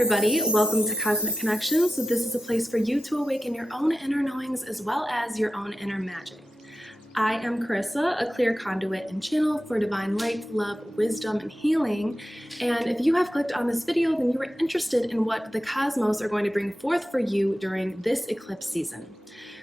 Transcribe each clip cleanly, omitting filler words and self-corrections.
everybody, welcome to Cosmic Connections. So this is a place for you to awaken your own inner knowings as well as your own inner magic. I am Carissa, a clear conduit and channel for divine light, love, wisdom, and healing. And if you have clicked on this video, then you are interested in what the cosmos are going to bring forth for you during this eclipse season.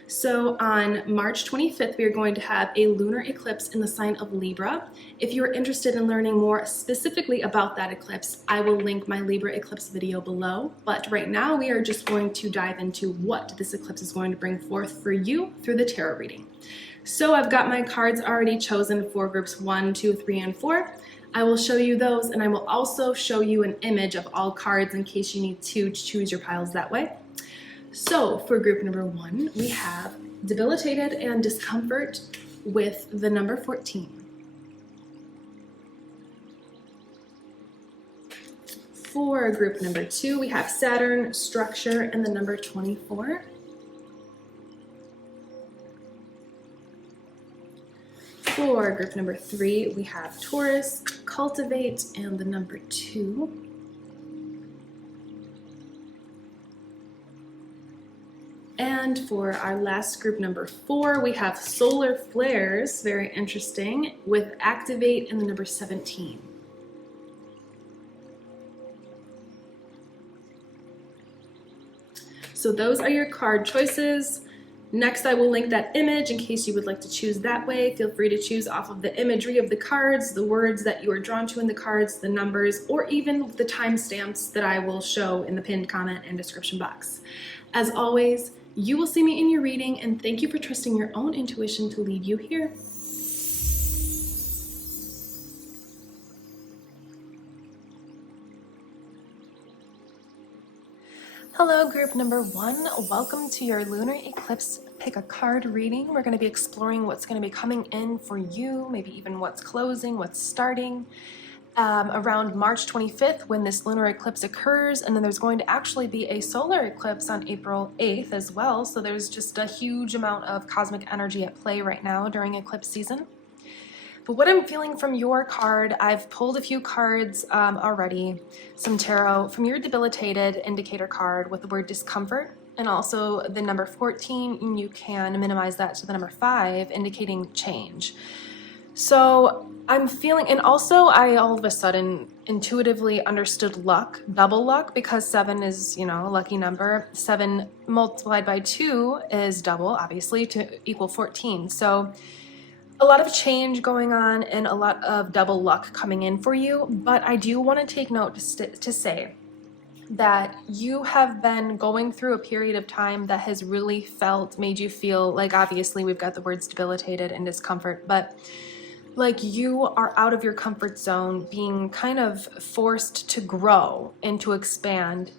So on March 25th, we are going to have a lunar eclipse in the sign of Libra. If you're interested in learning more specifically about that eclipse, I will link my Libra eclipse video below. But right now, we are just going to dive into what this eclipse is going to bring forth for you through the tarot reading. So I've got my cards already chosen for groups 1, 2, 3, and 4. I will show you those, and I will also show you an image of all cards in case you need to choose your piles that way. So for group number 1, we have debilitated and discomfort with the number 14. For group number 2, we have Saturn, structure, and the number 24. For group number 3, we have Taurus, cultivate, and the number 2. And for our last group number 4, we have solar flares, very interesting, with activate and the number 17. So those are your card choices. Next, I will link that image in case you would like to choose that way. Feel free to choose off of the imagery of the cards, the words that you are drawn to in the cards, the numbers, or even the timestamps that I will show in the pinned comment and description box. As always, you will see me in your reading, and thank you for trusting your own intuition to lead you here. Hello, group number 1. Welcome to your Lunar Eclipse Pick a Card reading. We're going to be exploring what's going to be coming in for you, maybe even what's closing, what's starting. Around March 25th when this lunar eclipse occurs, and then there's going to actually be a solar eclipse on April 8th as well, so there's just a huge amount of cosmic energy at play right now during eclipse season. But what I'm feeling from your card, I've pulled a few cards already, some tarot, from your debilitated indicator card with the word discomfort, and also the number 14, and you can minimize that to the number 5, indicating change. So I'm feeling, and also I all of a sudden intuitively understood luck, double luck, because 7 is, a lucky number. 7 multiplied by 2 is double, obviously, to equal 14. So a lot of change going on and a lot of double luck coming in for you. But I do want to take note to say that you have been going through a period of time that has really made you feel like, obviously we've got the words debilitated and discomfort, but like you are out of your comfort zone, being kind of forced to grow and to expand,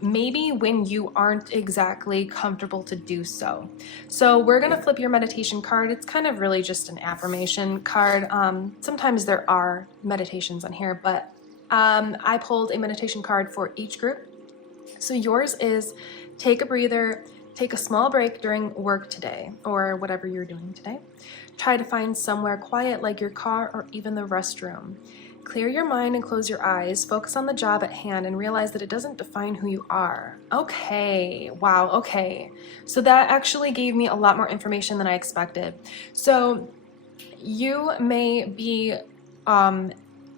maybe when you aren't exactly comfortable to do so. So we're going to flip your meditation card. It's kind of really just an affirmation card. Sometimes there are meditations on here, but I pulled a meditation card for each group. So yours is take a breather, take a small break during work today or whatever you're doing today. Try to find somewhere quiet like your car or even the restroom. Clear your mind and close your eyes. Focus on the job at hand and realize that it doesn't define who you are. Okay, wow, okay. So that actually gave me a lot more information than I expected. So you may be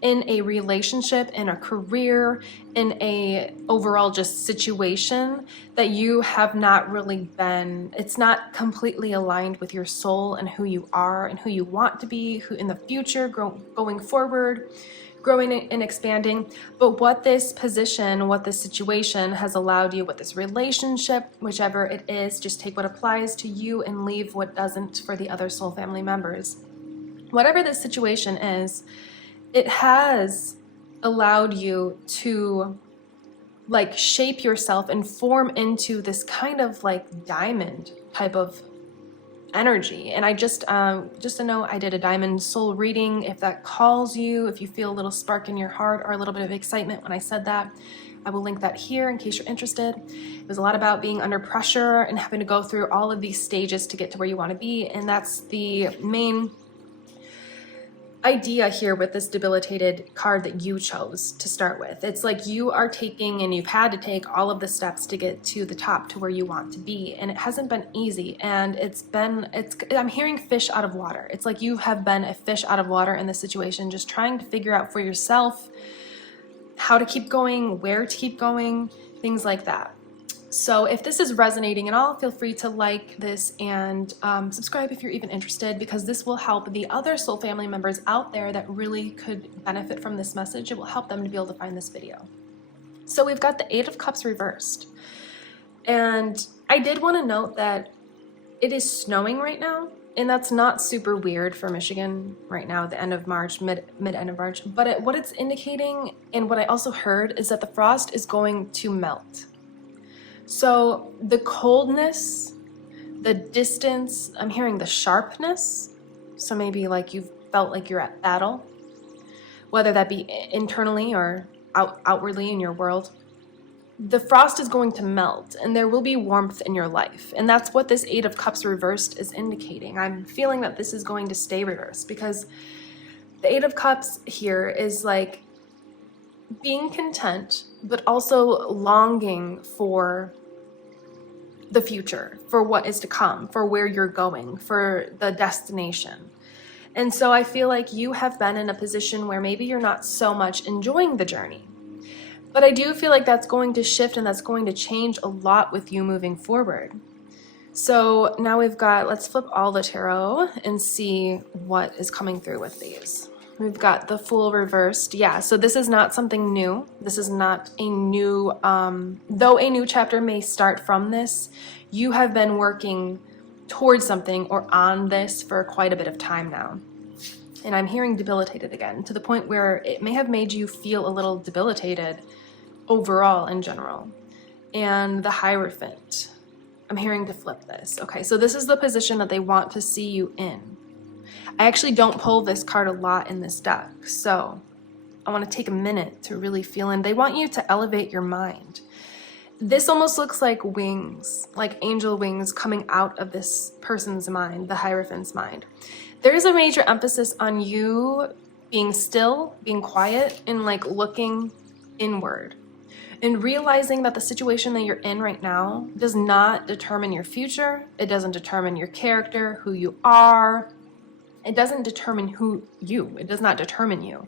in a relationship, in a career, in a overall just situation that you have not really been, it's not completely aligned with your soul and who you are and who you want to be, who in the future, going forward, growing and expanding. But what this position, what this situation has allowed you, what this relationship, whichever it is, just take what applies to you and leave what doesn't for the other soul family members. Whatever this situation is, it has allowed you to like shape yourself and form into this kind of like diamond type of energy. And I just to know, I did a diamond soul reading. If that calls you, if you feel a little spark in your heart or a little bit of excitement when I said that, I will link that here in case you're interested. It was a lot about being under pressure and having to go through all of these stages to get to where you want to be. And that's the main idea here with this debilitated card that you chose to start with. It's like you are taking, and you've had to take all of the steps to get to the top, to where you want to be, and it hasn't been easy. And I'm hearing fish out of water. It's like you have been a fish out of water in this situation, just trying to figure out for yourself how to keep going, where to keep going, things like that. So if this is resonating at all, feel free to like this and subscribe if you're even interested, because this will help the other soul family members out there that really could benefit from this message. It will help them to be able to find this video. So we've got the Eight of Cups reversed. And I did want to note that it is snowing right now, and that's not super weird for Michigan right now, the end of March, mid-end of March. But what it's indicating, and what I also heard, is that the frost is going to melt. So the coldness, the distance, I'm hearing the sharpness. So maybe like you've felt like you're at battle, whether that be internally or outwardly in your world. The frost is going to melt, and there will be warmth in your life. And that's what this Eight of Cups reversed is indicating. I'm feeling that this is going to stay reversed, because the Eight of Cups here is like being content, but also longing for the future, for what is to come, for where you're going, for the destination. And so I feel like you have been in a position where maybe you're not so much enjoying the journey. But I do feel like that's going to shift, and that's going to change a lot with you moving forward. So now we've got, let's flip all the tarot and see what is coming through with these. We've got the Fool reversed. Yeah, so this is not something new. This is not a new, though a new chapter may start from this, you have been working towards something or on this for quite a bit of time now. And I'm hearing debilitated again, to the point where it may have made you feel a little debilitated overall in general. And the Hierophant, I'm hearing to flip this. Okay, so this is the position that they want to see you in. I actually don't pull this card a lot in this deck, so I want to take a minute to really feel in. They want you to elevate your mind. This almost looks like wings, like angel wings coming out of this person's mind, the Hierophant's mind. There is a major emphasis on you being still, being quiet, and like looking inward, and realizing that the situation that you're in right now does not determine your future. It doesn't determine your character, who you are. It doesn't determine it does not determine you.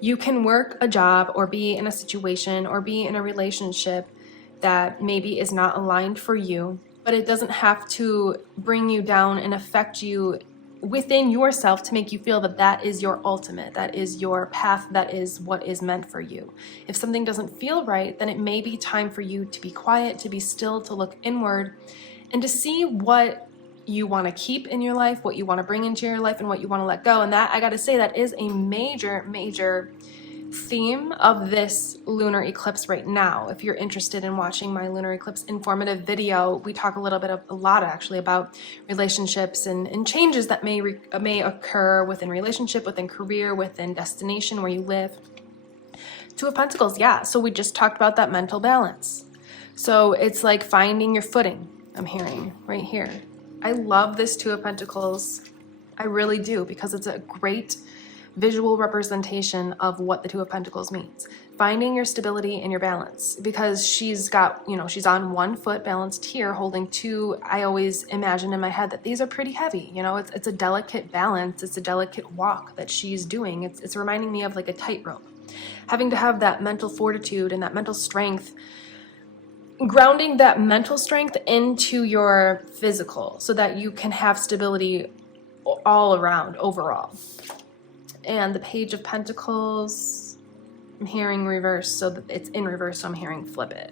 You can work a job, or be in a situation, or be in a relationship that maybe is not aligned for you, but it doesn't have to bring you down and affect you within yourself to make you feel that that is your ultimate, that is your path, that is what is meant for you. If something doesn't feel right, then it may be time for you to be quiet, to be still, to look inward, and to see what you want to keep in your life, what you want to bring into your life, and what you want to let go. And that, I got to say, that is a major theme of this lunar eclipse right now. If you're interested in watching my lunar eclipse informative video, we talk a lot actually about relationships and changes that may occur within relationship, within career, within destination where you live. Two of Pentacles, yeah. So we just talked about that mental balance. So it's like finding your footing, I'm hearing right here. I love this Two of Pentacles. I really do, because it's a great visual representation of what the Two of Pentacles means. Finding your stability and your balance, because she's got, she's on one foot balanced here, holding two. I always imagine in my head that these are pretty heavy. It's a delicate balance. It's a delicate walk that she's doing. It's reminding me of like a tightrope. Having to have that mental fortitude and that mental strength, grounding that mental strength into your physical so that you can have stability all around overall. And the Page of Pentacles, I'm hearing reverse, so it's in reverse, so I'm hearing flip it.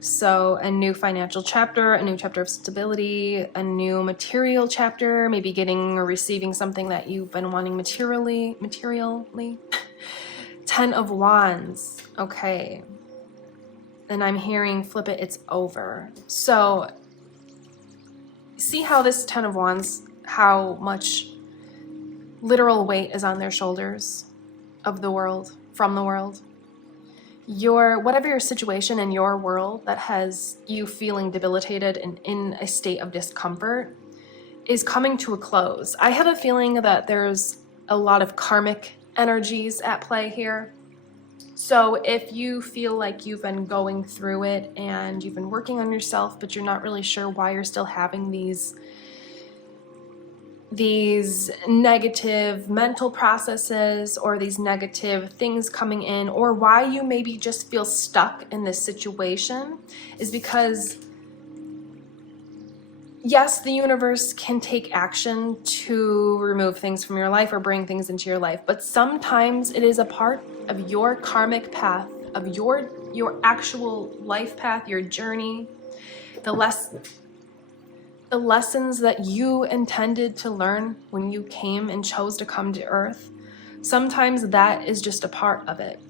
So a new financial chapter, a new chapter of stability, a new material chapter, maybe getting or receiving something that you've been wanting materially. 10 of Wands, okay. And I'm hearing flip it, it's over. So see how this 10 of Wands, how much literal weight is on their shoulders of the world, from the world. Whatever your situation in your world that has you feeling debilitated and in a state of discomfort is coming to a close. I have a feeling that there's a lot of karmic energies at play here. So if you feel like you've been going through it and you've been working on yourself, but you're not really sure why you're still having these negative mental processes or these negative things coming in, or why you maybe just feel stuck in this situation, is because yes, the universe can take action to remove things from your life or bring things into your life, but sometimes it is a part of your karmic path, of your actual life path, your journey, the lessons that you intended to learn when you came and chose to come to Earth. Sometimes that is just a part of it.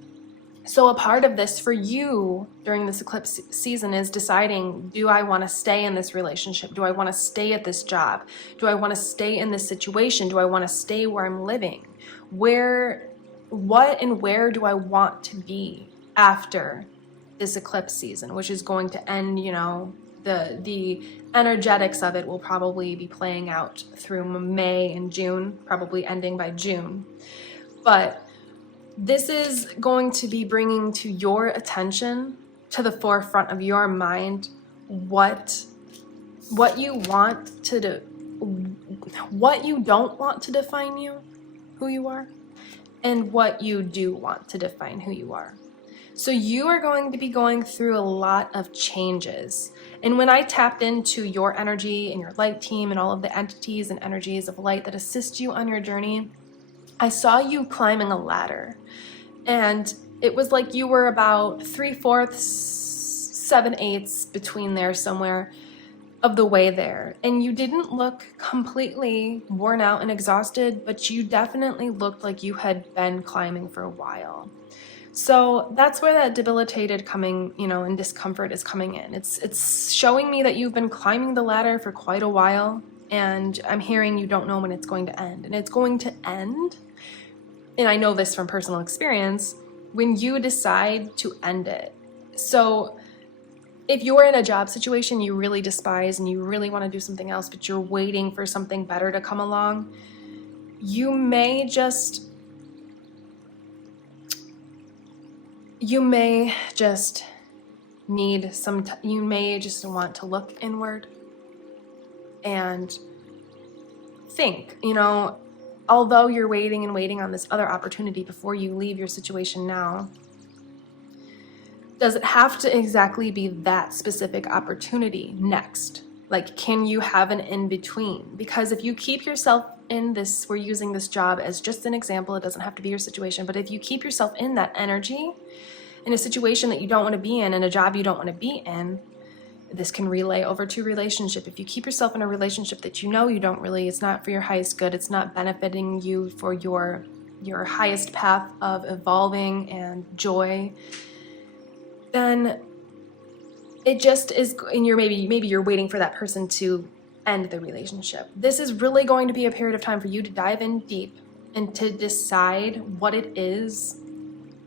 So a part of this for you during this eclipse season is deciding, do I want to stay in this relationship? Do I want to stay at this job? Do I want to stay in this situation? Do I want to stay where I'm living? What and where do I want to be after this eclipse season, which is going to end, you know, the energetics of it will probably be playing out through May and June, probably ending by June. But this is going to be bringing to your attention, to the forefront of your mind, what you want to do, what you don't want to define you, who you are, and what you do want to define who you are. So you are going to be going through a lot of changes. And when I tapped into your energy and your light team and all of the entities and energies of light that assist you on your journey, I saw you climbing a ladder. And it was like you were about 3/4, 7/8 between there somewhere of the way there. And you didn't look completely worn out and exhausted, but you definitely looked like you had been climbing for a while. So that's where that debilitated coming, you know, and discomfort is coming in. It's showing me that you've been climbing the ladder for quite a while, and I'm hearing you don't know when it's going to end. And it's going to end, and I know this from personal experience, when you decide to end it. So if you're in a job situation you really despise and you really want to do something else, but you're waiting for something better to come along, you may just need some, you may just want to look inward and think, you know, although you're waiting and waiting on this other opportunity before you leave your situation now, does it have to exactly be that specific opportunity next? Like, can you have an in-between? Because if you keep yourself in this, we're using this job as just an example, it doesn't have to be your situation, but if you keep yourself in that energy, in a situation that you don't want to be in a job you don't want to be in, this can relay over to relationship. If you keep yourself in a relationship that you know you don't really, it's not for your highest good, it's not benefiting you for your highest path of evolving and joy, then it just is, and you're maybe you're waiting for that person to end the relationship. This is really going to be a period of time for you to dive in deep and to decide what it is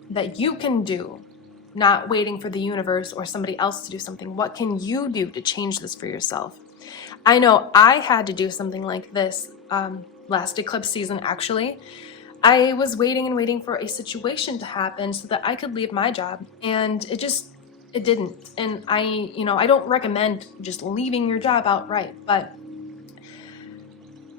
that you can do, not waiting for the universe or somebody else to do something. What can you do to change this for yourself? I know I had to do something like this last eclipse season, actually. I was waiting and waiting for a situation to happen so that I could leave my job, and it didn't. And I don't recommend just leaving your job outright, but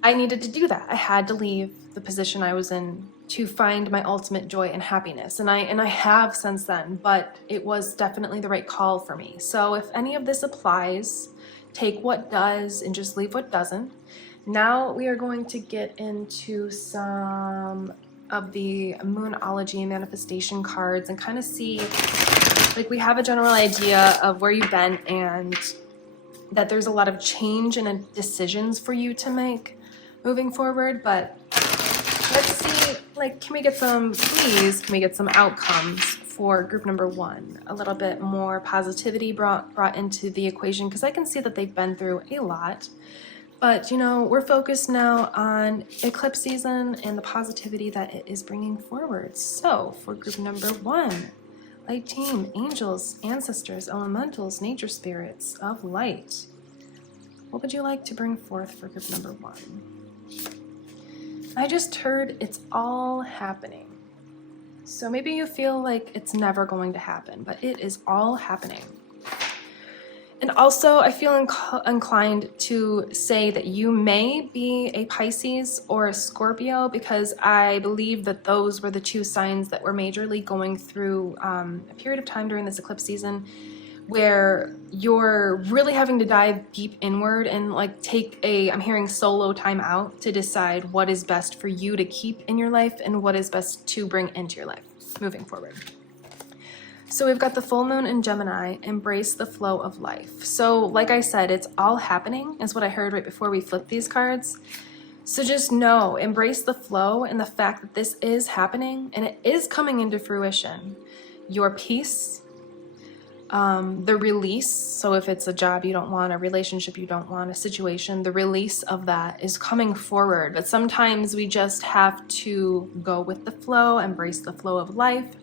I needed to do that. I had to leave the position I was in to find my ultimate joy and happiness. And I have since then, but it was definitely the right call for me. So if any of this applies, take what does and just leave what doesn't. Now we are going to get into some of the Moonology manifestation cards and kind of see, like, we have a general idea of where you've been and that there's a lot of change and decisions for you to make moving forward. But let's see, like, can we get some outcomes for group number 1? A little bit more positivity brought into the equation, because I can see that they've been through a lot. But, you know, we're focused now on eclipse season and the positivity that it is bringing forward. So for group number 1, light team, angels, ancestors, elementals, nature spirits of light, what would you like to bring forth for group number 1? I just heard it's all happening. So maybe you feel like it's never going to happen, but it is all happening. And also, I feel inclined to say that you may be a Pisces or a Scorpio, because I believe that those were the two signs that were majorly going through a period of time during this eclipse season where you're really having to dive deep inward and like take I'm hearing solo time out to decide what is best for you to keep in your life and what is best to bring into your life moving forward. So we've got the full moon in Gemini, embrace the flow of life. So like I said, it's all happening is what I heard right before we flipped these cards. So just know, embrace the flow and the fact that this is happening and it is coming into fruition. Your peace, the release. So if it's a job you don't want, a relationship you don't want, a situation, the release of that is coming forward. But sometimes we just have to go with the flow, embrace the flow of life,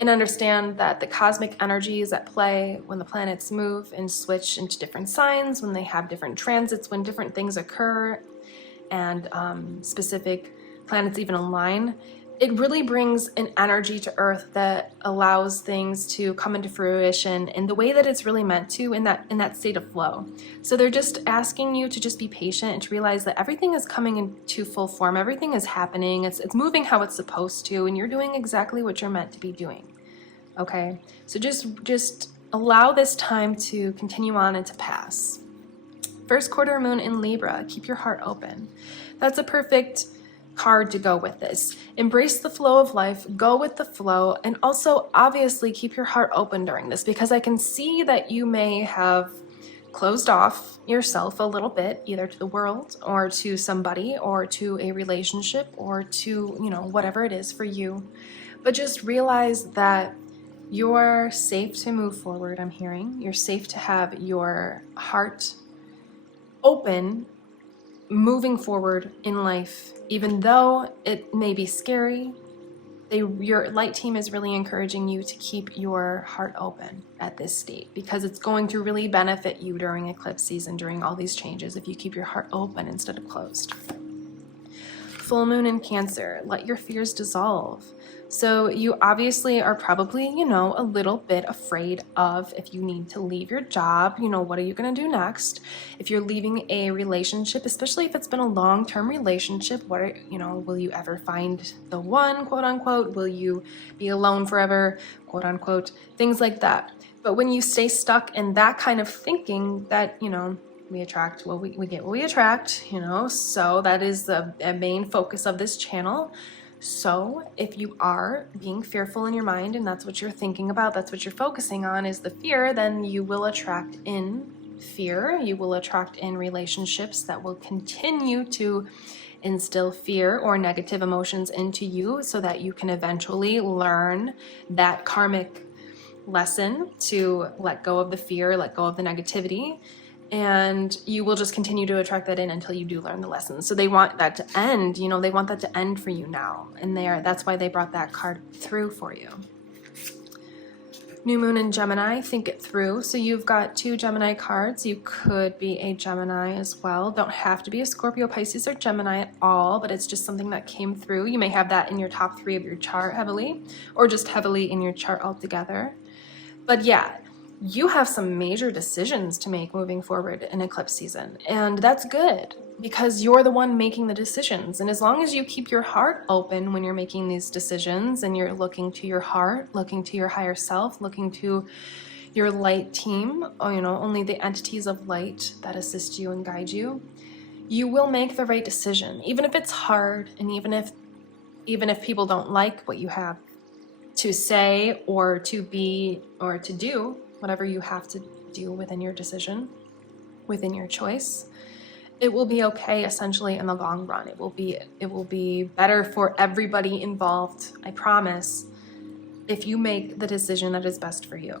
and understand that the cosmic energy is at play when the planets move and switch into different signs, when they have different transits, when different things occur, and specific planets even align. It really brings an energy to Earth that allows things to come into fruition in the way that it's really meant to, in that state of flow. So they're just asking you to just be patient and to realize that everything is coming into full form. Everything is happening. It's moving how it's supposed to, and you're doing exactly what you're meant to be doing. Okay, so just allow this time to continue on and to pass. First quarter moon in Libra, keep your heart open. That's a perfect card to go with this. Embrace the flow of life, go with the flow, and also obviously keep your heart open during this, because I can see that you may have closed off yourself a little bit, either to the world or to somebody or to a relationship or to, you know, whatever it is for you. But just realize that you're safe to move forward, I'm hearing. You're safe to have your heart open, moving forward in life, even though it may be scary. Your light team is really encouraging you to keep your heart open at this state, because it's going to really benefit you during eclipse season, during all these changes, if you keep your heart open instead of closed. Full moon in Cancer, let your fears dissolve. So you obviously are probably, you know, a little bit afraid of, if you need to leave your job, you know, what are you going to do next? If you're leaving a relationship, especially if it's been a long-term relationship, will you ever find the one, quote unquote? Will you be alone forever, quote unquote? Things like that. But when you stay stuck in that kind of thinking, that, you know, we attract what we get what we attract, you know, so that is the main focus of this channel. So if you are being fearful in your mind and that's what you're thinking about, that's what you're focusing on is the fear, then you will attract in fear. You will attract in relationships that will continue to instill fear or negative emotions into you, so that you can eventually learn that karmic lesson to let go of the fear, let go of the negativity. And you will just continue to attract that in until you do learn the lessons. So they want that to end, you know, they want that to end for you now. And that's why they brought that card through for you. New moon in Gemini, think it through. So you've got 2 Gemini cards. You could be a Gemini as well. Don't have to be a Scorpio, Pisces, or Gemini at all, but it's just something that came through. You may have that in your top 3 of your chart heavily, or just heavily in your chart altogether. But yeah, you have some major decisions to make moving forward in eclipse season. And that's good, because you're the one making the decisions. And as long as you keep your heart open when you're making these decisions, and you're looking to your heart, looking to your higher self, looking to your light team, or, you know, only the entities of light that assist you and guide you, you will make the right decision, even if it's hard, and even if people don't like what you have to say or to be or to do. Whatever you have to do within your decision, within your choice, it will be okay essentially in the long run. It will be better for everybody involved, I promise, if you make the decision that is best for you.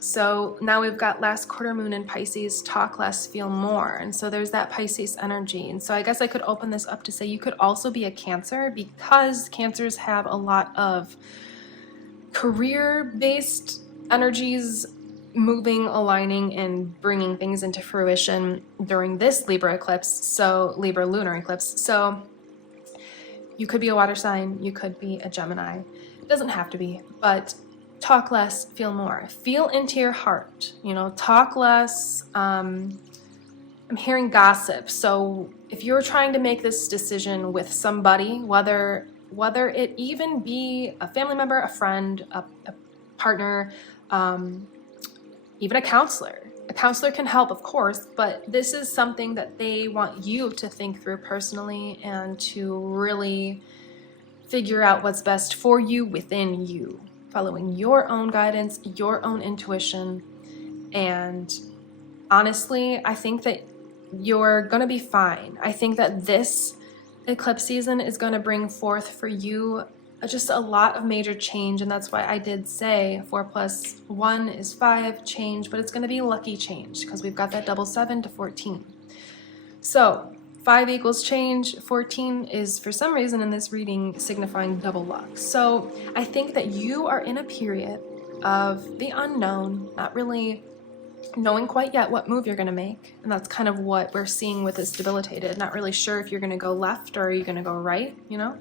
So now we've got last quarter moon in Pisces, talk less, feel more. And so there's that Pisces energy. And so I guess I could open this up to say you could also be a Cancer, because Cancers have a lot of career-based energies moving, aligning, and bringing things into fruition during this Libra eclipse, so Libra lunar eclipse. So You could be a water sign, you could be a Gemini. It doesn't have to be, but talk less, feel more. Feel into your heart, you know, talk less. I'm hearing gossip. So if you're trying to make this decision with somebody, whether it even be a family member, a friend, a partner, even a counselor. A counselor can help, of course, but this is something that they want you to think through personally and to really figure out what's best for you within you, following your own guidance, your own intuition. And honestly, I think that you're going to be fine. I think that this eclipse season is going to bring forth for you just a lot of major change, and that's why I did say 4 + 1 is 5 change, but it's going to be lucky change because we've got that double 7 to 14. So 5 equals change, 14 is for some reason in this reading signifying double luck. So I think that you are in a period of the unknown, not really knowing quite yet what move you're going to make, and that's kind of what we're seeing with this debilitated. Not really sure if you're going to go left or are you going to go right, you know?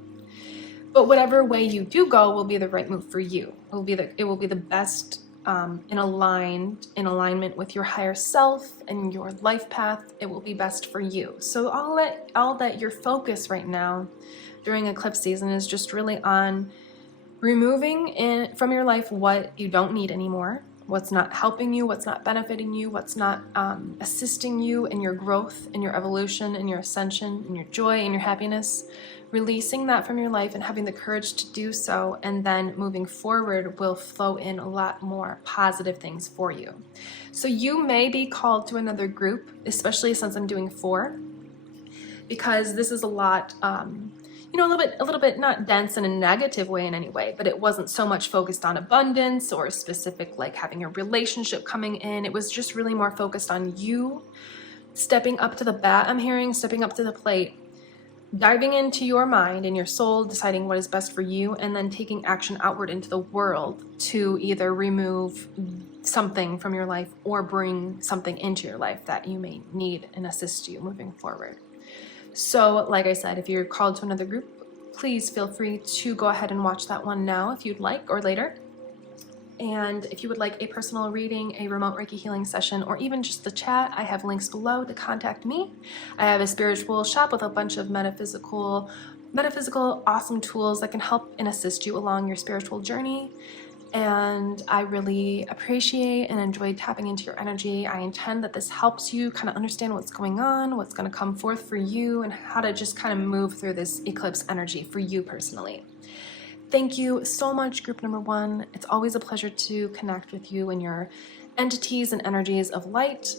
But whatever way you do go will be the right move for you. It will be the best in alignment with your higher self and your life path. It will be best for you. So all that your focus right now during eclipse season is just really on removing from your life what you don't need anymore, what's not helping you, what's not benefiting you, what's not assisting you in your growth, in your evolution, in your ascension, in your joy, in your happiness. Releasing that from your life and having the courage to do so, and then moving forward will flow in a lot more positive things for you. So you may be called to another group, especially since I'm doing 4, because this is a lot, you know, a little bit not dense in a negative way in any way, but it wasn't so much focused on abundance or specific like having a relationship coming in. It was just really more focused on you stepping up to the bat. I'm hearing stepping up to the plate, diving into your mind and your soul, deciding what is best for you, and then taking action outward into the world to either remove something from your life or bring something into your life that you may need and assist you moving forward. So like I said, if you're called to another group, please feel free to go ahead and watch that one now if you'd like, or later. And if you would like a personal reading, a remote Reiki healing session, or even just the chat, I have links below to contact me. I have a spiritual shop with a bunch of metaphysical awesome tools that can help and assist you along your spiritual journey. And I really appreciate and enjoy tapping into your energy. I intend that this helps you kind of understand what's going on, what's going to come forth for you, and how to just kind of move through this eclipse energy for you personally. Thank you so much, group number 1. It's always a pleasure to connect with you and your entities and energies of light.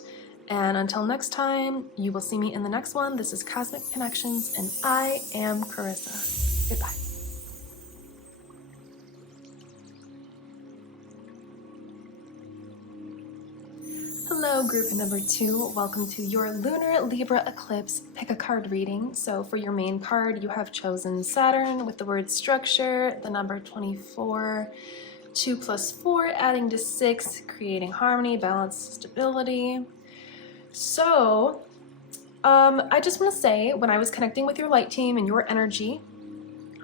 And until next time, you will see me in the next one. This is Cosmic Connections, and I am Carissa. Goodbye. Hello, group number 2. Welcome to your Lunar Libra Eclipse pick-a-card reading. So for your main card, you have chosen Saturn with the word structure, the number 24, 2 + 4, adding to 6, creating harmony, balance, stability. So I just want to say, when I was connecting with your light team and your energy,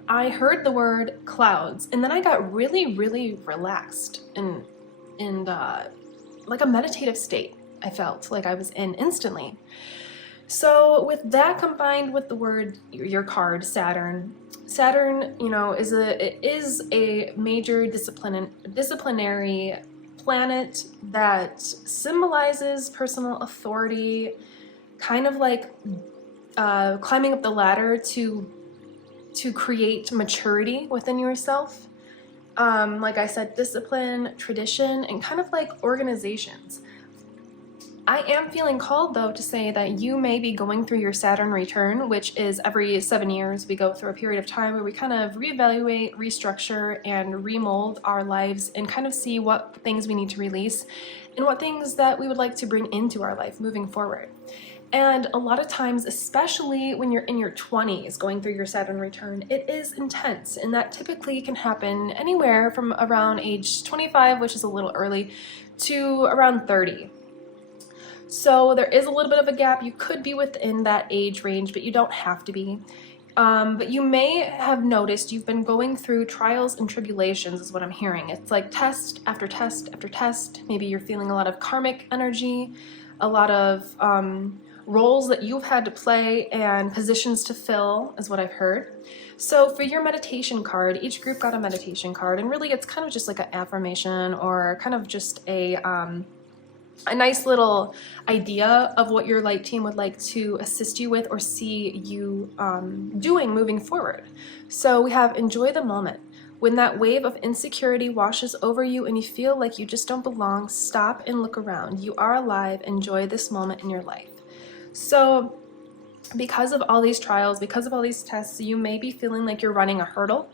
I heard the word clouds, and then I got really, really relaxed and like a meditative state. I felt like I was in instantly. So with that combined with the word, your card, Saturn, you know, is a major disciplinary planet that symbolizes personal authority, kind of like climbing up the ladder to create maturity within yourself. Like I said, discipline, tradition, and kind of like organizations. I am feeling called, though, to say that you may be going through your Saturn return, which is every 7 years we go through a period of time where we kind of reevaluate, restructure, and remold our lives and kind of see what things we need to release and what things that we would like to bring into our life moving forward. And a lot of times, especially when you're in your 20s going through your Saturn return, it is intense, and that typically can happen anywhere from around age 25, which is a little early, to around 30. So there is a little bit of a gap. You could be within that age range, but you don't have to be. But you may have noticed you've been going through trials and tribulations is what I'm hearing. It's like test after test after test. Maybe you're feeling a lot of karmic energy, a lot of roles that you've had to play and positions to fill is what I've heard. So for your meditation card, each group got a meditation card, and really it's kind of just like an affirmation or kind of just a nice little idea of what your light team would like to assist you with or see you doing moving forward. So we have enjoy the moment. When that wave of insecurity washes over you and you feel like you just don't belong, stop and look around. You are alive. Enjoy this moment in your life. So because of all these trials, because of all these tests, you may be feeling like you're running a hurdle.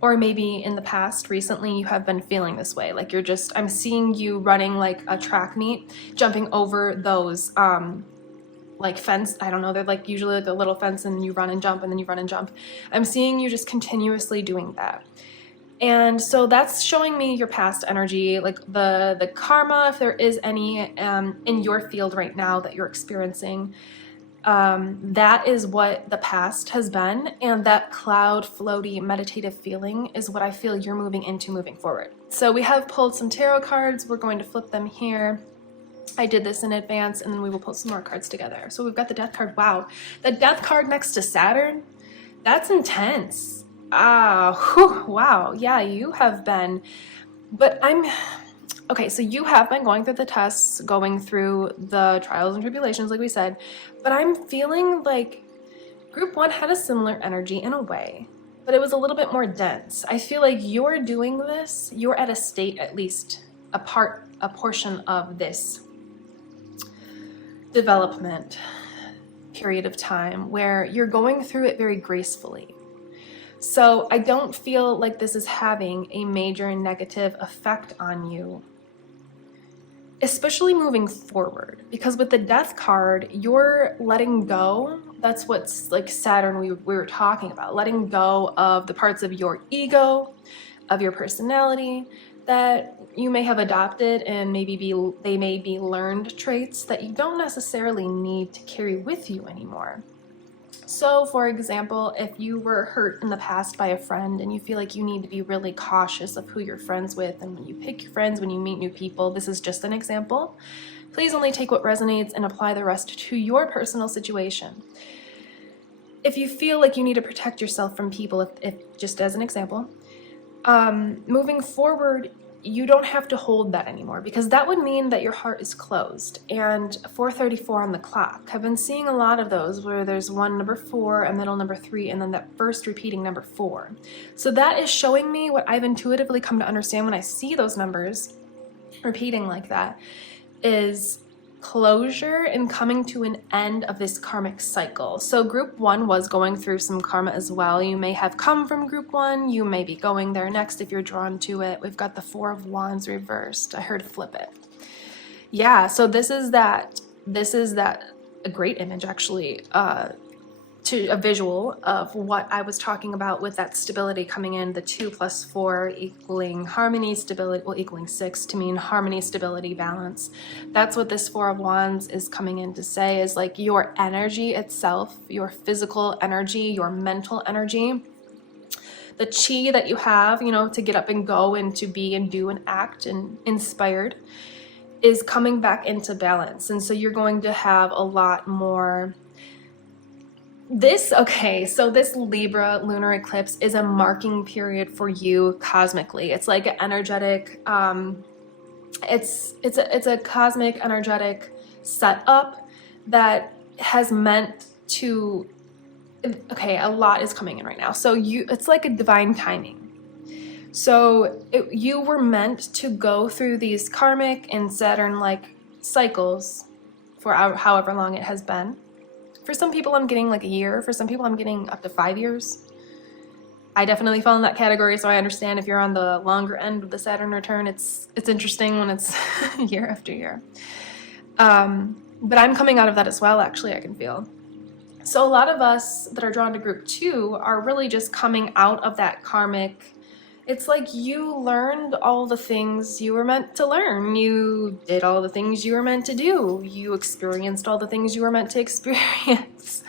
Or maybe in the past, recently, you have been feeling this way. Like you're just, I'm seeing you running like a track meet, jumping over those like fence. I don't know, they're like usually like a little fence and you run and jump and then you run and jump. I'm seeing you just continuously doing that. And so that's showing me your past energy, like the karma, if there is any in your field right now that you're experiencing. That is what the past has been, and that cloud floaty meditative feeling is what I feel you're moving into moving forward. So we have pulled some tarot cards. We're going to flip them here. I did this in advance, and then we will pull some more cards together. So we've got the death card. Wow, the death card next to Saturn, that's intense. Wow, yeah, you have been, but okay, so you have been going through the tests, going through the trials and tribulations, like we said, but I'm feeling like group one had a similar energy in a way, but it was a little bit more dense. I feel like you're doing this, you're at a state, at least a portion of this development period of time where you're going through it very gracefully. So I don't feel like this is having a major negative effect on you, especially moving forward, because with the death card, you're letting go. That's what's like Saturn we were talking about, letting go of the parts of your ego, of your personality that you may have adopted, and they may be learned traits that you don't necessarily need to carry with you anymore. So for example, if you were hurt in the past by a friend and you feel like you need to be really cautious of who you're friends with, and when you pick your friends, when you meet new people, this is just an example. Please only take what resonates and apply the rest to your personal situation. If you feel like you need to protect yourself from people, if just as an example, moving forward, you don't have to hold that anymore, because that would mean that your heart is closed. And 4:34 on the clock, I've been seeing a lot of those where there's one number 4, a middle number 3, and then that first repeating number 4. So that is showing me what I've intuitively come to understand when I see those numbers repeating like that is closure and coming to an end of this karmic cycle. So group one was going through some karma as well. You may have come from group one, you may be going there next if you're drawn to it. We've got the 4 of Wands reversed. I heard flip it. Yeah, so this is that a great image actually, to a visual of what I was talking about with that stability coming in, the 2 + 4 equaling harmony, stability, well, equaling 6 to mean harmony, stability, balance. That's what this 4 of Wands is coming in to say, is like your energy itself, your physical energy, your mental energy, the chi that you have, you know, to get up and go and to be and do and act and inspired, is coming back into balance. And so you're going to have a lot more. So this Libra lunar eclipse is a marking period for you cosmically. It's like an energetic, it's a cosmic energetic setup that has meant to, a lot is coming in right now. So it's like a divine timing. So you were meant to go through these karmic and Saturn-like cycles for however long it has been. For some people, I'm getting like a year. For some people, I'm getting up to 5 years. I definitely fall in that category, so I understand if you're on the longer end of the Saturn return, it's interesting when it's year after year. But I'm coming out of that as well, actually, I can feel. So a lot of us that are drawn to group 2 are really just coming out of that karmic. It's like you learned all the things you were meant to learn. You did all the things you were meant to do. You experienced all the things you were meant to experience.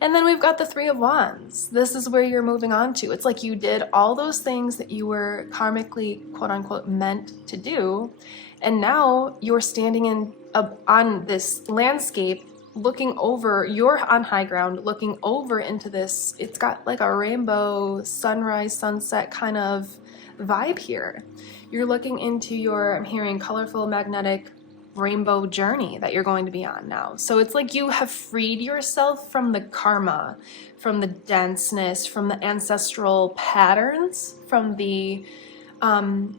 And then we've got the Three of Wands. This is where you're moving on to. It's like you did all those things that you were karmically, quote unquote, meant to do. And now you're standing on this landscape, looking over, you're on high ground, looking over into this. It's got like a rainbow, sunrise, sunset kind of vibe here. You're looking into your, I'm hearing, colorful, magnetic rainbow journey that you're going to be on now. So it's like you have freed yourself from the karma, from the denseness, from the ancestral patterns, from the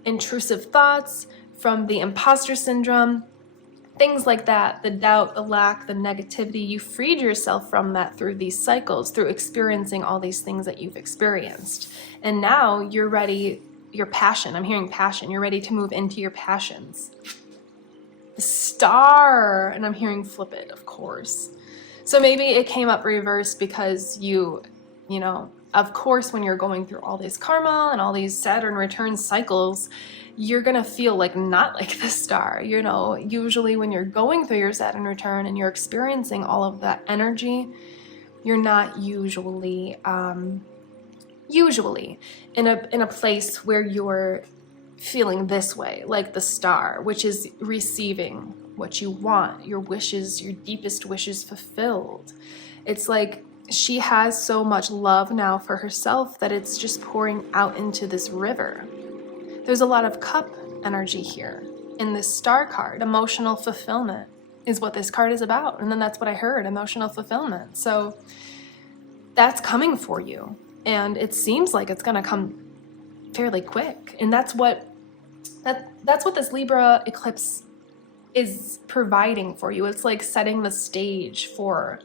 intrusive thoughts, from the imposter syndrome, things like that, the doubt, the lack, the negativity. You freed yourself from that through these cycles, through experiencing all these things that you've experienced. And now you're ready, your passion, I'm hearing passion, you're ready to move into your passions. The Star, and I'm hearing flip it, of course. So maybe it came up reversed because you know, of course, when you're going through all this karma and all these Saturn return cycles, you're gonna feel like not like the Star. You know, usually when you're going through your Saturn return and you're experiencing all of that energy, you're not usually in a place where you're feeling this way, like the Star, which is receiving what you want, your wishes, your deepest wishes fulfilled. It's like she has so much love now for herself that it's just pouring out into this river. There's a lot of cup energy here in this Star card. Emotional fulfillment is what this card is about. And then that's what I heard, emotional fulfillment. So that's coming for you. And it seems like it's going to come fairly quick. And that's what this Libra eclipse is providing for you. It's like setting the stage for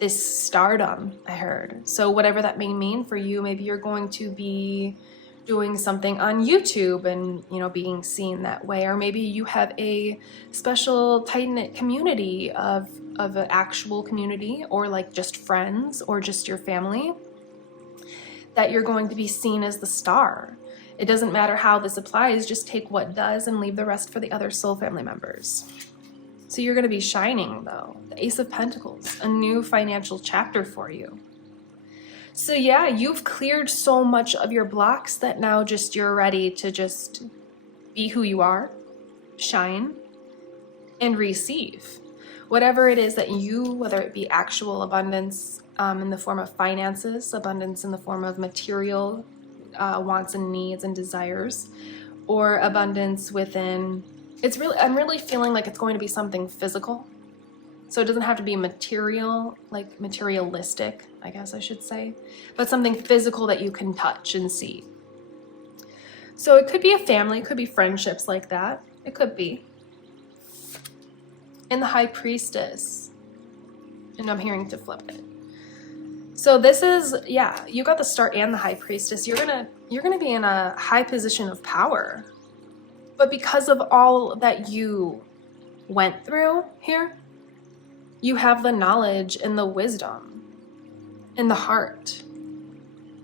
this stardom, I heard. So whatever that may mean for you, maybe you're going to be doing something on YouTube and, you know, being seen that way. Or maybe you have a special tight-knit community of an actual community, or like just friends or just your family, that you're going to be seen as the Star. It doesn't matter how this applies, just take what does and leave the rest for the other soul family members. So you're going to be shining though. The Ace of Pentacles, a new financial chapter for you. So yeah, you've cleared so much of your blocks that now just you're ready to just be who you are, shine, and receive. Whatever it is that you, whether it be actual abundance in the form of finances, abundance in the form of material wants and needs and desires, or abundance within, I'm really feeling like it's going to be something physical. So it doesn't have to be material, like materialistic, I guess I should say, but something physical that you can touch and see. So it could be a family, it could be friendships like that. It could be. And the High Priestess, and I'm hearing to flip it. So this is, yeah, you got the Star and the High Priestess. You're gonna be in a high position of power. But because of all that you went through here, you have the knowledge and the wisdom and the heart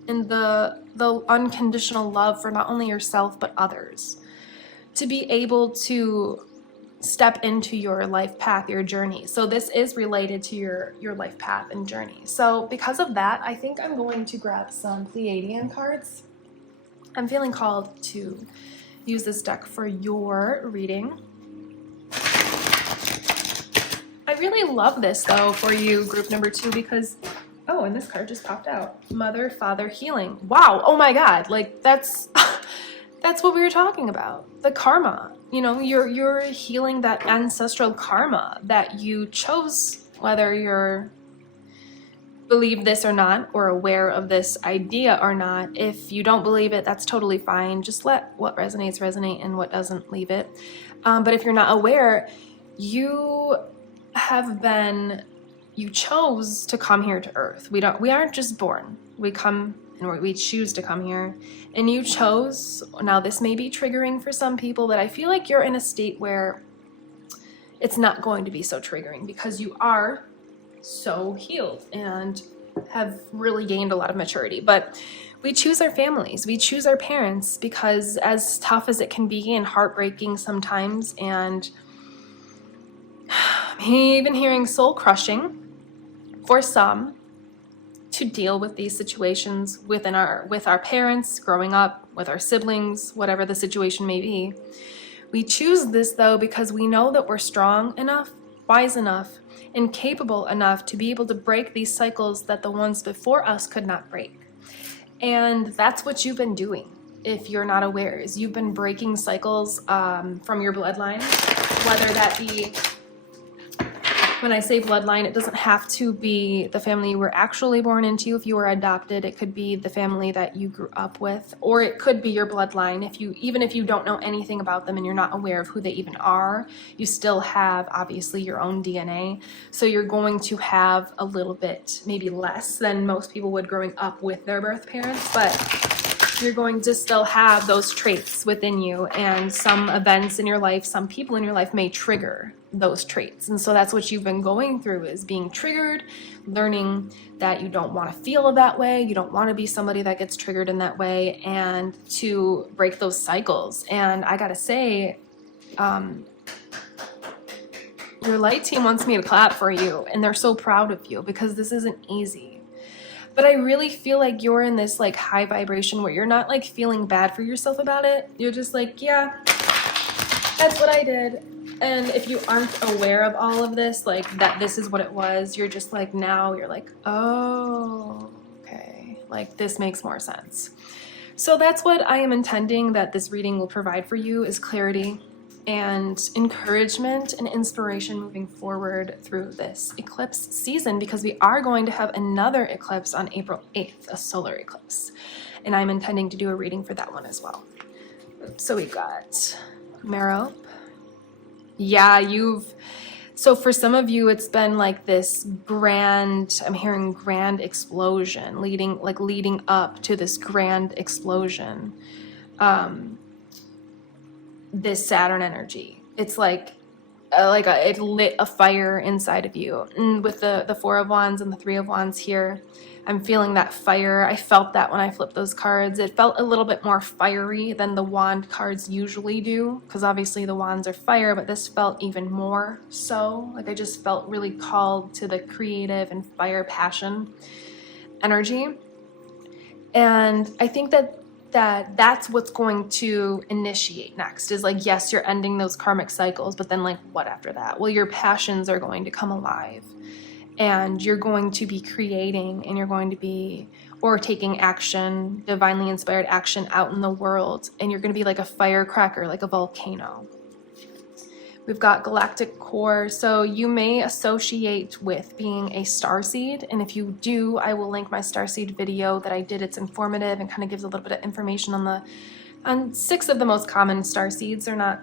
and the unconditional love for not only yourself but others to be able to step into your life path, your journey. So this is related to your life path and journey. So because of that, I think I'm going to grab some Pleiadian cards. I'm feeling called to use this deck for your reading. I really love this though for you, group number 2, because, oh, and this card just popped out. Mother, Father, Healing. Wow, oh my God, like that's what we were talking about. The karma, you know, you're healing that ancestral karma that you chose, whether you're believe this or not, or aware of this idea or not. If you don't believe it, that's totally fine. Just let what resonates resonate and what doesn't, leave it. But if you're not aware, you chose to come here to Earth. We aren't just born. We come and we choose to come here. And you chose, now this may be triggering for some people, but I feel like you're in a state where it's not going to be so triggering because you are so healed and have really gained a lot of maturity. But we choose our families, we choose our parents, because as tough as it can be and heartbreaking sometimes, and even hearing soul crushing for some, to deal with these situations with our parents growing up, with our siblings, whatever the situation may be. We choose this though because we know that we're strong enough, wise enough, and capable enough to be able to break these cycles that the ones before us could not break. And that's what you've been doing, if you're not aware, is you've been breaking cycles from your bloodline, whether that be, when I say bloodline, it doesn't have to be the family you were actually born into. If you were adopted, it could be the family that you grew up with, or it could be your bloodline. Even if you don't know anything about them and you're not aware of who they even are, you still have obviously your own DNA. So you're going to have a little bit, maybe less than most people would growing up with their birth parents, but you're going to still have those traits within you, and some events in your life, some people in your life may trigger those traits. And so that's what you've been going through, is being triggered, learning that you don't want to feel that way, you don't want to be somebody that gets triggered in that way, and to break those cycles. And I gotta say, your light team wants me to clap for you, and they're so proud of you, because this isn't easy. But I really feel like you're in this like high vibration where you're not like feeling bad for yourself about it. You're just like, yeah, that's what I did. And if you aren't aware of all of this, like that this is what it was, you're just like, now you're like, oh, okay, like this makes more sense. So that's what I am intending that this reading will provide for you, is clarity and encouragement and inspiration moving forward through this eclipse season, because we are going to have another eclipse on April 8th, a solar eclipse. And I'm intending to do a reading for that one as well. So we've got Marrow. Yeah, so for some of you, it's been like this grand, I'm hearing grand explosion, leading up to this grand explosion. This Saturn energy. It's like it lit a fire inside of you. And with the Four of Wands and the Three of Wands here, I'm feeling that fire. I felt that when I flipped those cards. It felt a little bit more fiery than the wand cards usually do, because obviously the wands are fire, but this felt even more so. Like I just felt really called to the creative and fire passion energy. And I think that's what's going to initiate next, is like, yes, you're ending those karmic cycles, but then like what after that? Well, your passions are going to come alive, and you're going to be creating, and you're going to be, or taking action, divinely inspired action out in the world, and you're going to be like a firecracker, like a volcano. We've got galactic core, so you may associate with being a starseed, and if you do, I will link my starseed video that I did. It's informative and kind of gives a little bit of information on 6 of the most common starseeds. They're not,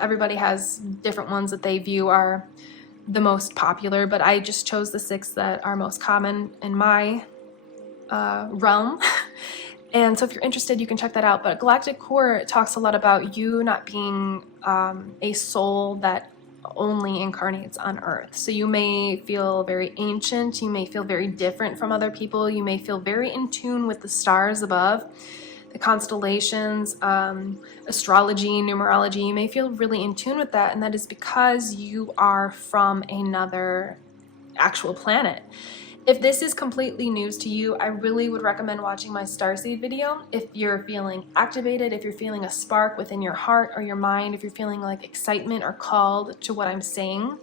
everybody has different ones that they view are the most popular, but I just chose the 6 that are most common in my realm. And so if you're interested, you can check that out. But Galactic Core talks a lot about you not being a soul that only incarnates on Earth. So you may feel very ancient, you may feel very different from other people, you may feel very in tune with the stars above, the constellations, astrology, numerology. You may feel really in tune with that, and that is because you are from another actual planet. If this is completely news to you, I really would recommend watching my Starseed video. If you're feeling activated, if you're feeling a spark within your heart or your mind, if you're feeling like excitement or called to what I'm saying,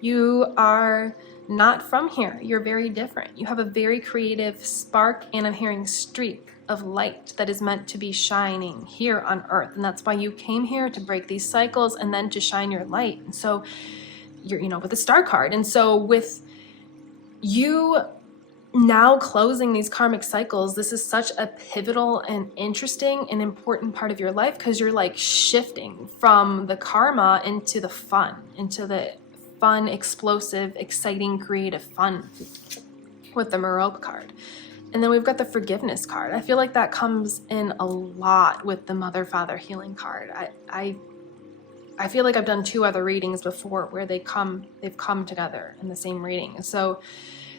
you are not from here. You're very different. You have a very creative spark, and I'm hearing streak of light that is meant to be shining here on Earth. And that's why you came here, to break these cycles and then to shine your light. And so you're, with the star card. And so with you now closing these karmic cycles, this is such a pivotal and interesting and important part of your life, because you're like shifting from the karma into the fun, explosive, exciting, creative fun with the Merope card. And then we've got the forgiveness card. I feel like that comes in a lot with the Mother Father Healing card. I feel like I've done 2 other readings before where they've come together in the same reading. So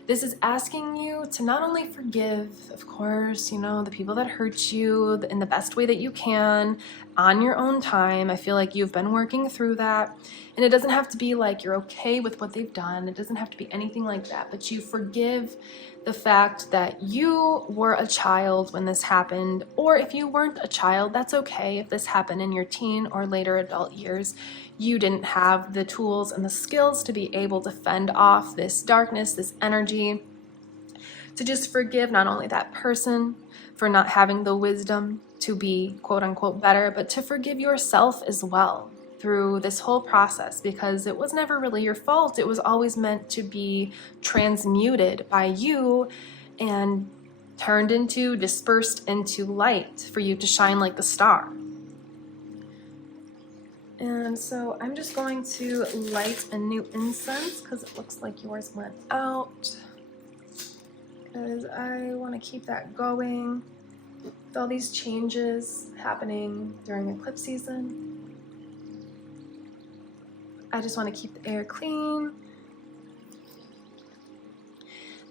this is asking you to not only forgive, of course, the people that hurt you in the best way that you can on your own time. I feel like you've been working through that. And it doesn't have to be like you're okay with what they've done. It doesn't have to be anything like that. But you forgive the fact that you were a child when this happened, or if you weren't a child, that's okay. If this happened in your teen or later adult years, you didn't have the tools and the skills to be able to fend off this darkness, this energy, to just forgive not only that person for not having the wisdom to be quote unquote better, but to forgive yourself as well through this whole process, because it was never really your fault. It was always meant to be transmuted by you and turned into, dispersed into light for you to shine like the star. And so I'm just going to light a new incense because it looks like yours went out, because I want to keep that going with all these changes happening during eclipse season. I just want to keep the air clean.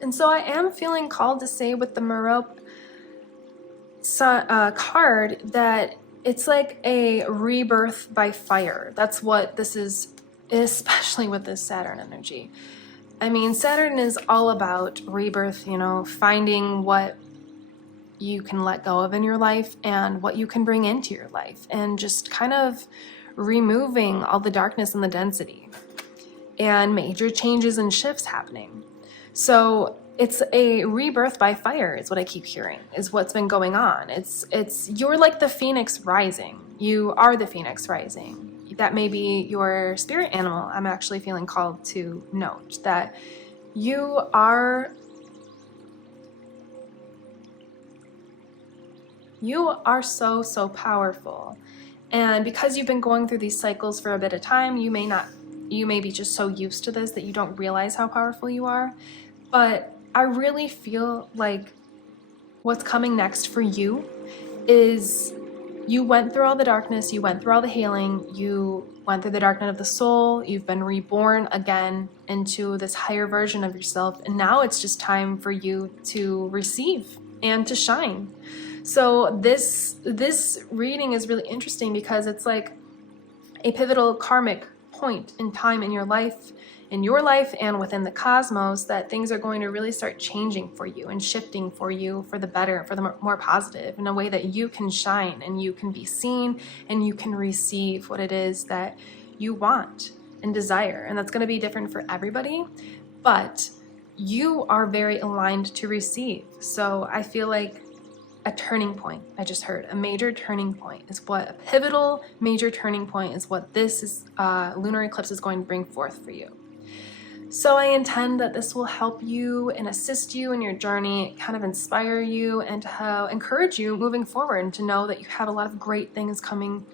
And so I am feeling called to say with the Merope card that it's like a rebirth by fire. That's what this is, especially with this Saturn energy. I mean, Saturn is all about rebirth, you know, finding what you can let go of in your life and what you can bring into your life, and just kind of removing all the darkness and the density, and major changes and shifts happening. So it's a rebirth by fire is what I keep hearing, is what's been going on. It's you're like the phoenix rising. You are the phoenix rising. That may be your spirit animal. I'm actually feeling called to note that you are so powerful. And because you've been going through these cycles for a bit of time, you may be just so used to this that you don't realize how powerful you are. But I really feel like what's coming next for you is you went through all the darkness, you went through all the healing, you went through the dark night of the soul, you've been reborn again into this higher version of yourself, and now it's just time for you to receive and to shine. So this reading is really interesting because it's like a pivotal karmic point in time in your life and within the cosmos, that things are going to really start changing for you and shifting for you for the better, for the more positive, in a way that you can shine and you can be seen and you can receive what it is that you want and desire. And that's going to be different for everybody, but you are very aligned to receive. So I feel like a turning point, I just heard a major turning point is what, a pivotal major turning point is what this is, lunar eclipse is going to bring forth for you. So I intend that this will help you and assist you in your journey, kind of inspire you and to encourage you moving forward, and to know that you have a lot of great things coming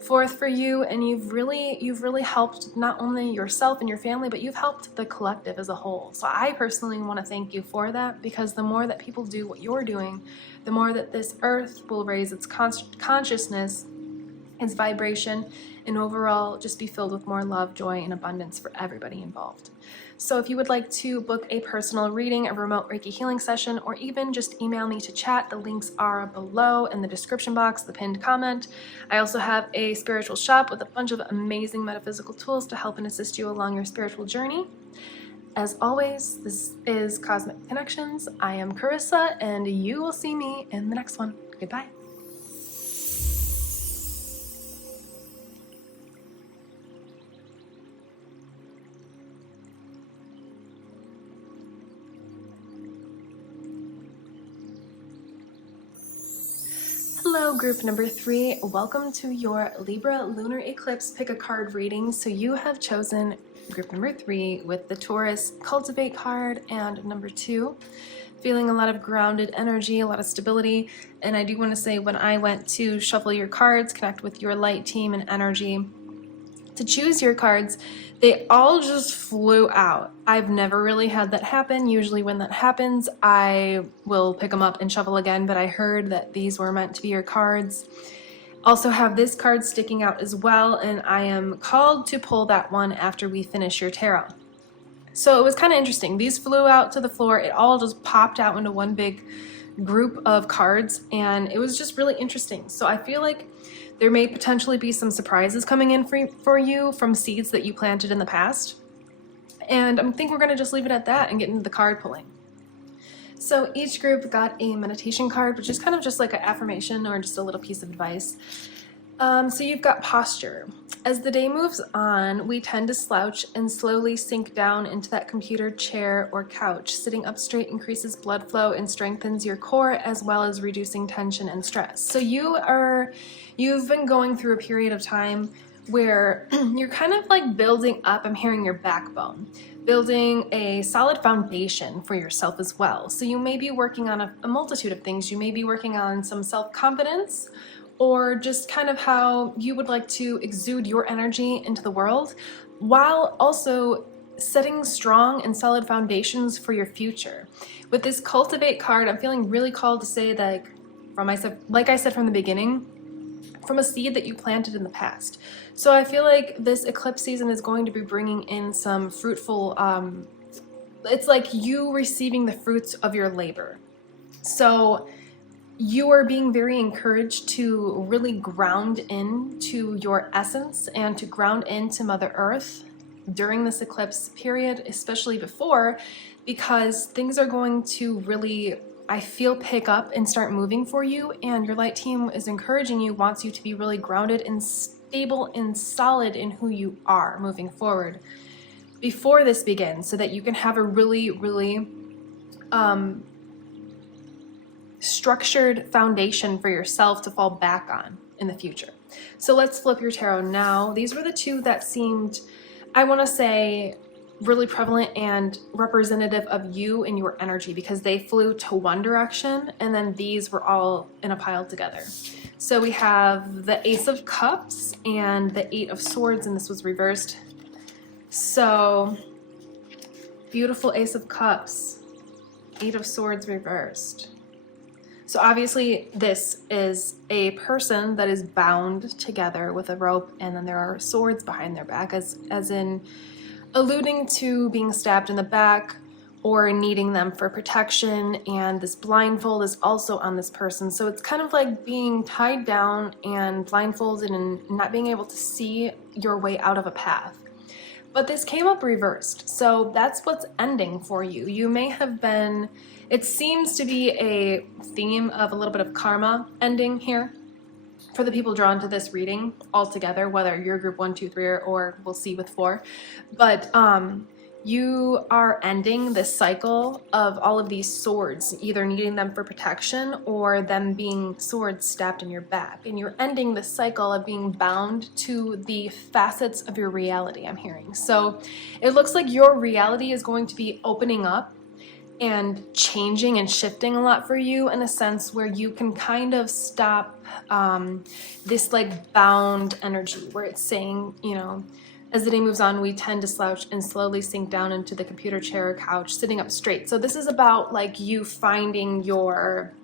forth for you, and you've really helped not only yourself and your family, but you've helped the collective as a whole. So I personally want to thank you for that, because the more that people do what you're doing, the more that this earth will raise its consciousness, its vibration, and overall just be filled with more love, joy, and abundance for everybody involved. So if you would like to book a personal reading, a remote Reiki healing session, or even just email me to chat, the links are below in the description box, the pinned comment. I also have a spiritual shop with a bunch of amazing metaphysical tools to help and assist you along your spiritual journey. As always, this is Cosmic Connections. I am Carissa, and you will see me in the next one. Goodbye. Hello, group number 3. Welcome to your Libra lunar eclipse pick a card reading. So you have chosen group number 3 with the Taurus cultivate card and number 2. Feeling a lot of grounded energy, a lot of stability. And I do want to say, when I went to shuffle your cards, connect with your light team and energy, to choose your cards, they all just flew out. I've never really had that happen. Usually when that happens, I will pick them up and shuffle again, but I heard that these were meant to be your cards. Also have this card sticking out as well, and I am called to pull that one after we finish your tarot. So it was kind of interesting. These flew out to the floor. It all just popped out into one big group of cards, and it was just really interesting. So I feel like there may potentially be some surprises coming in for you from seeds that you planted in the past. And I think we're going to just leave it at that and get into the card pulling. So each group got a meditation card, which is kind of just like an affirmation or just a little piece of advice. So you've got posture. As the day moves on, we tend to slouch and slowly sink down into that computer chair or couch. Sitting up straight increases blood flow and strengthens your core, as well as reducing tension and stress. So you've been going through a period of time where you're kind of like building up, I'm hearing your backbone, building a solid foundation for yourself as well. So you may be working on a multitude of things. You may be working on some self-confidence, or just kind of how you would like to exude your energy into the world, while also setting strong and solid foundations for your future. With this Cultivate card, I'm feeling really called to say that, like I said from the beginning, from a seed that you planted in the past. So I feel like this eclipse season is going to be bringing in some fruitful, it's like you receiving the fruits of your labor. So you are being very encouraged to really ground into your essence and to ground into Mother Earth during this eclipse period, especially before, because things are going to really, I feel, pick up and start moving for you, and your light team is encouraging you, wants you to be really grounded and stable and solid in who you are moving forward before this begins, so that you can have a really, really structured foundation for yourself to fall back on in the future. So let's flip your tarot now. These were the two that seemed, I want to say, really prevalent and representative of you and your energy, because they flew to one direction and then these were all in a pile together. So we have the Ace of Cups and the Eight of Swords, and this was reversed. So beautiful Ace of Cups, Eight of Swords reversed. So obviously this is a person that is bound together with a rope, and then there are swords behind their back, as in alluding to being stabbed in the back or needing them for protection. And this blindfold is also on this person. So it's kind of like being tied down and blindfolded and not being able to see your way out of a path. But this came up reversed. So that's what's ending for you. You may have been, it seems to be a theme of a little bit of karma ending here for the people drawn to this reading altogether, whether you're group 1, 2, 3, or we'll see with 4. But you are ending this cycle of all of these swords, either needing them for protection or them being swords stabbed in your back. And you're ending this cycle of being bound to the facets of your reality, I'm hearing. So it looks like your reality is going to be opening up and changing and shifting a lot for you, in a sense where you can kind of stop this like bound energy where it's saying, you know, as the day moves on, we tend to slouch and slowly sink down into the computer chair or couch, sitting up straight. So this is about like you finding your,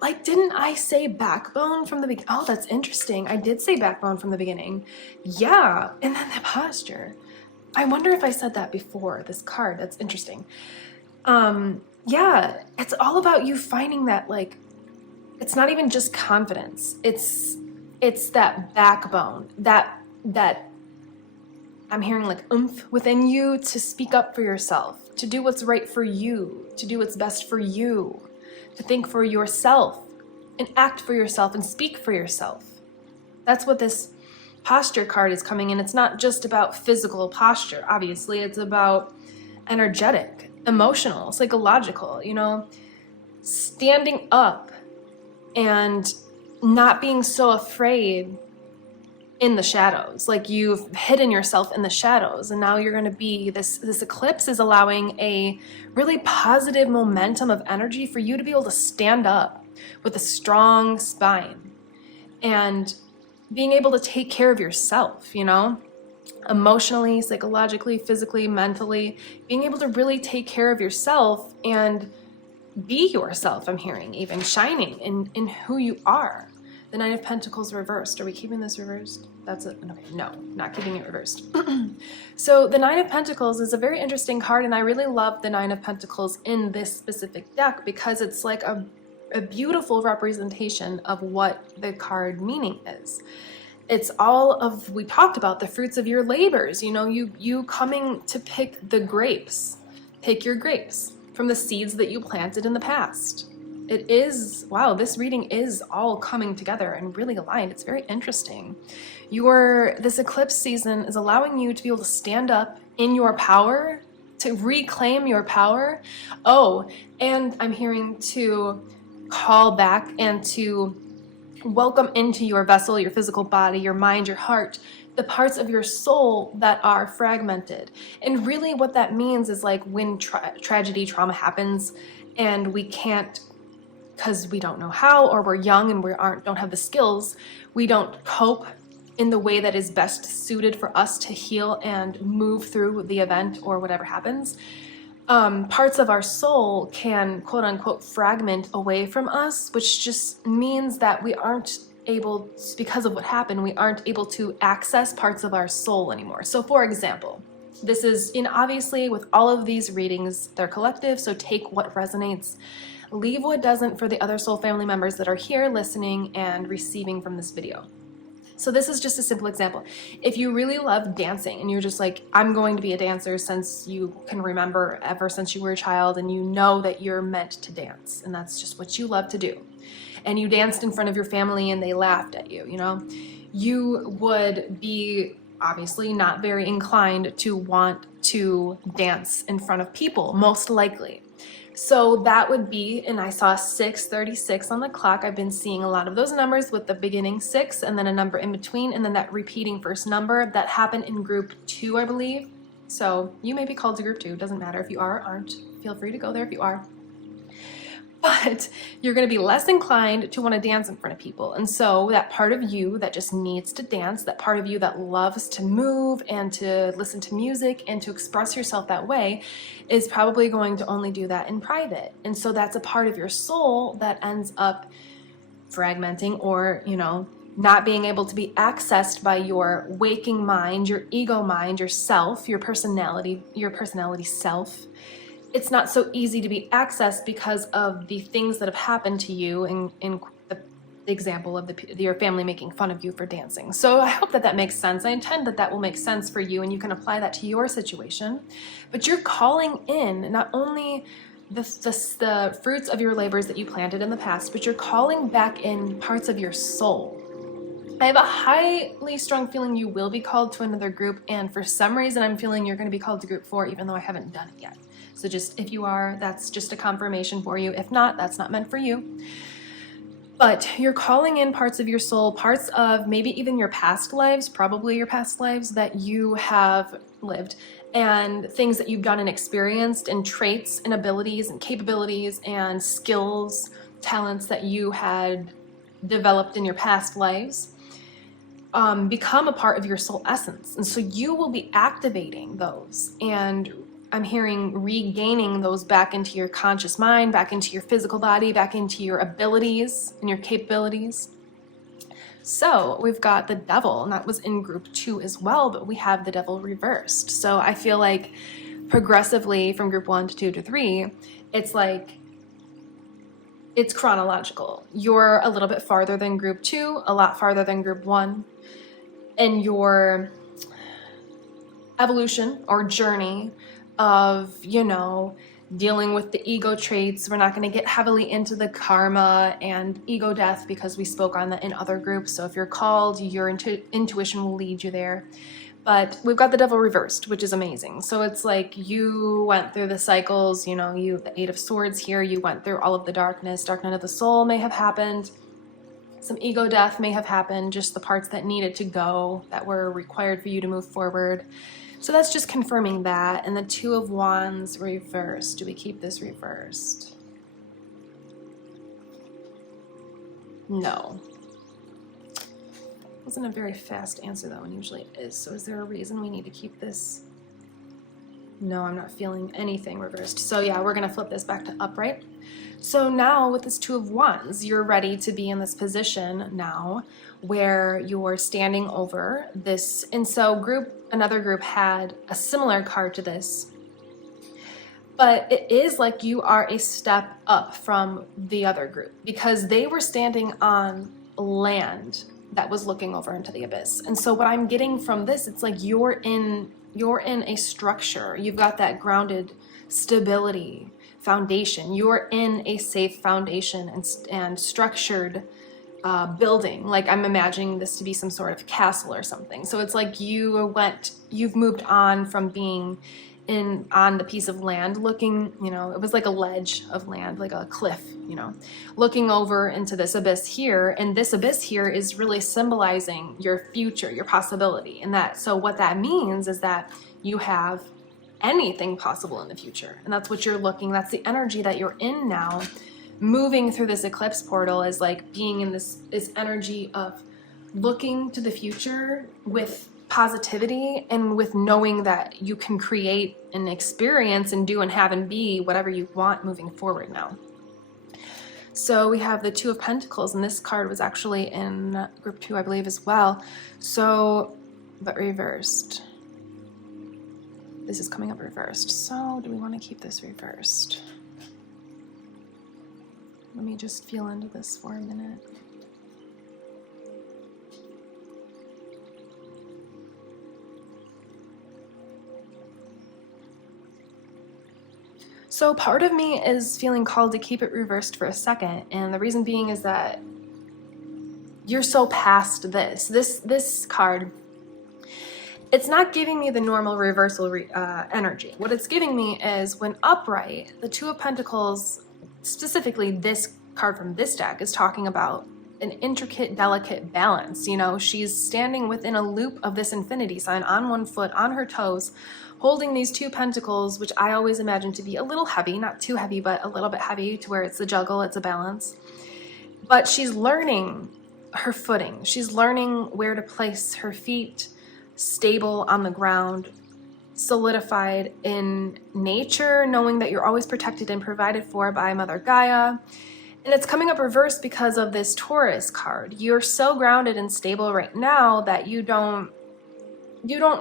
like, didn't I say backbone from the beginning? Oh, that's interesting. I did say backbone from the beginning. Yeah, and then the posture. I wonder if I said that before this card. That's interesting. Yeah, it's all about you finding that, like, it's not even just confidence. It's that backbone, that I'm hearing like oomph within you to speak up for yourself, to do what's right for you, to do what's best for you, to think for yourself and act for yourself and speak for yourself. That's what this posture card is coming in. It's not just about physical posture, obviously. It's about energetic, emotional, psychological, you know, standing up and not being so afraid in the shadows. Like, you've hidden yourself in the shadows, and now you're going to be, this eclipse is allowing a really positive momentum of energy for you to be able to stand up with a strong spine and being able to take care of yourself, you know, emotionally, psychologically, physically, mentally, being able to really take care of yourself and be yourself. I'm hearing even shining in who you are. The Nine of Pentacles reversed. Are we keeping this reversed? That's it. Okay, no, not keeping it reversed. So the Nine of Pentacles is a very interesting card, and I really love the Nine of Pentacles in this specific deck because it's like a beautiful representation of what the card meaning is. It's all of, we talked about the fruits of your labors, you know, you coming to pick the grapes, pick your grapes from the seeds that you planted in the past. It is, wow, this reading is all coming together and really aligned. It's very interesting. This eclipse season is allowing you to be able to stand up in your power, to reclaim your power. Oh, and I'm hearing to call back and to welcome into your vessel, your physical body, your mind, your heart, the parts of your soul that are fragmented. And really what that means is like when tragedy, trauma happens and we can't, because we don't know how, or we're young and don't have the skills, we don't cope in the way that is best suited for us to heal and move through the event or whatever happens. Parts of our soul can quote unquote fragment away from us, which just means that we aren't able, because of what happened, we aren't able to access parts of our soul anymore. So for example, this is, obviously with all of these readings, they're collective, so take what resonates, leave what doesn't for the other soul family members that are here listening and receiving from this video. So this is just a simple example. If you really love dancing and you're just like, I'm going to be a dancer since you can remember ever since you were a child, and you know that you're meant to dance and that's just what you love to do, and you danced in front of your family and they laughed at you, you would be obviously not very inclined to want to dance in front of people, most likely. So that would be, and I saw 6:36 on the clock. I've been seeing a lot of those numbers with the beginning 6 and then a number in between and then that repeating first number. That happened in group 2, I believe. So you may be called to group 2. Doesn't matter if you are or aren't. Feel free to go there if you are. But you're going to be less inclined to want to dance in front of people. And so that part of you that just needs to dance, that part of you that loves to move and to listen to music and to express yourself that way, is probably going to only do that in private. And so that's a part of your soul that ends up fragmenting or, not being able to be accessed by your waking mind, your ego mind, yourself, your personality self. It's not so easy to be accessed because of the things that have happened to you in the example of your family making fun of you for dancing. So I hope that makes sense. I intend that will make sense for you and you can apply that to your situation. But you're calling in not only the fruits of your labors that you planted in the past, but you're calling back in parts of your soul. I have a highly strong feeling you will be called to another group, and for some reason I'm feeling you're going to be called to group 4 even though I haven't done it yet. So just if you are, that's just a confirmation for you. If not, that's not meant for you. But you're calling in parts of your soul, parts of maybe even your past lives, probably your past lives that you have lived, and things that you've done and experienced, and traits and abilities and capabilities and skills, talents that you had developed in your past lives, become a part of your soul essence. And so you will be activating those, and I'm hearing regaining those back into your conscious mind, back into your physical body, back into your abilities and your capabilities. So we've got the devil, and that was in group 2 as well, but we have the devil reversed. So I feel like progressively from group 1 to 2 to 3, it's like, it's chronological. You're a little bit farther than group 2, a lot farther than group 1. And your evolution or journey of, dealing with the ego traits. We're not going to get heavily into the karma and ego death because we spoke on that in other groups. So if you're called, your intuition will lead you there. But we've got the devil reversed, which is amazing. So it's like you went through the cycles, the 8 of Swords here, you went through all of the darkness. Dark night of the soul may have happened. Some ego death may have happened, just the parts that needed to go, that were required for you to move forward. So that's just confirming that. And the 2 of Wands reversed. Do we keep this reversed? No. Wasn't a very fast answer though, and usually it is. So is there a reason we need to keep this? No, I'm not feeling anything reversed. So yeah, we're gonna flip this back to upright. So now with this 2 of Wands, you're ready to be in this position now where you're standing over this. And so another group had a similar card to this, but it is like you are a step up from the other group because they were standing on land that was looking over into the abyss. And so what I'm getting from this, it's like you're in a structure. You've got that grounded stability foundation. You're in a safe foundation and structured building. Like, I'm imagining this to be some sort of castle or something. So it's like you've moved on from being on the piece of land looking, you know, it was like a ledge of land, like a cliff, you know, looking over into this abyss here. And this abyss here is really symbolizing your future, your possibility. And that, so what that means is that you have anything possible in the future. And that's what you're looking, that's the energy that you're in now. Moving through this eclipse portal is like being in this energy of looking to the future with positivity and with knowing that you can create and experience and do and have and be whatever you want moving forward now. So we have the Two of Pentacles, and this card was actually in group 2, I believe, as well. So, but reversed. This is coming up reversed. So do we want to keep this reversed? Let me just feel into this for a minute. So part of me is feeling called to keep it reversed for a second, and the reason being is that you're so past this card. It's not giving me the normal reversal energy. What it's giving me is, when upright, the Two of Pentacles, specifically this card from this deck, is talking about an intricate, delicate balance. You know, she's standing within a loop of this infinity sign on one foot, on her toes, holding these two pentacles, which I always imagine to be a little heavy, not too heavy, but a little bit heavy, to where it's a juggle, it's a balance. But she's learning her footing. She's learning where to place her feet, stable on the ground, solidified in nature, knowing that you're always protected and provided for by Mother Gaia. And it's coming up reversed because of this Taurus card. You're so grounded and stable right now that you don't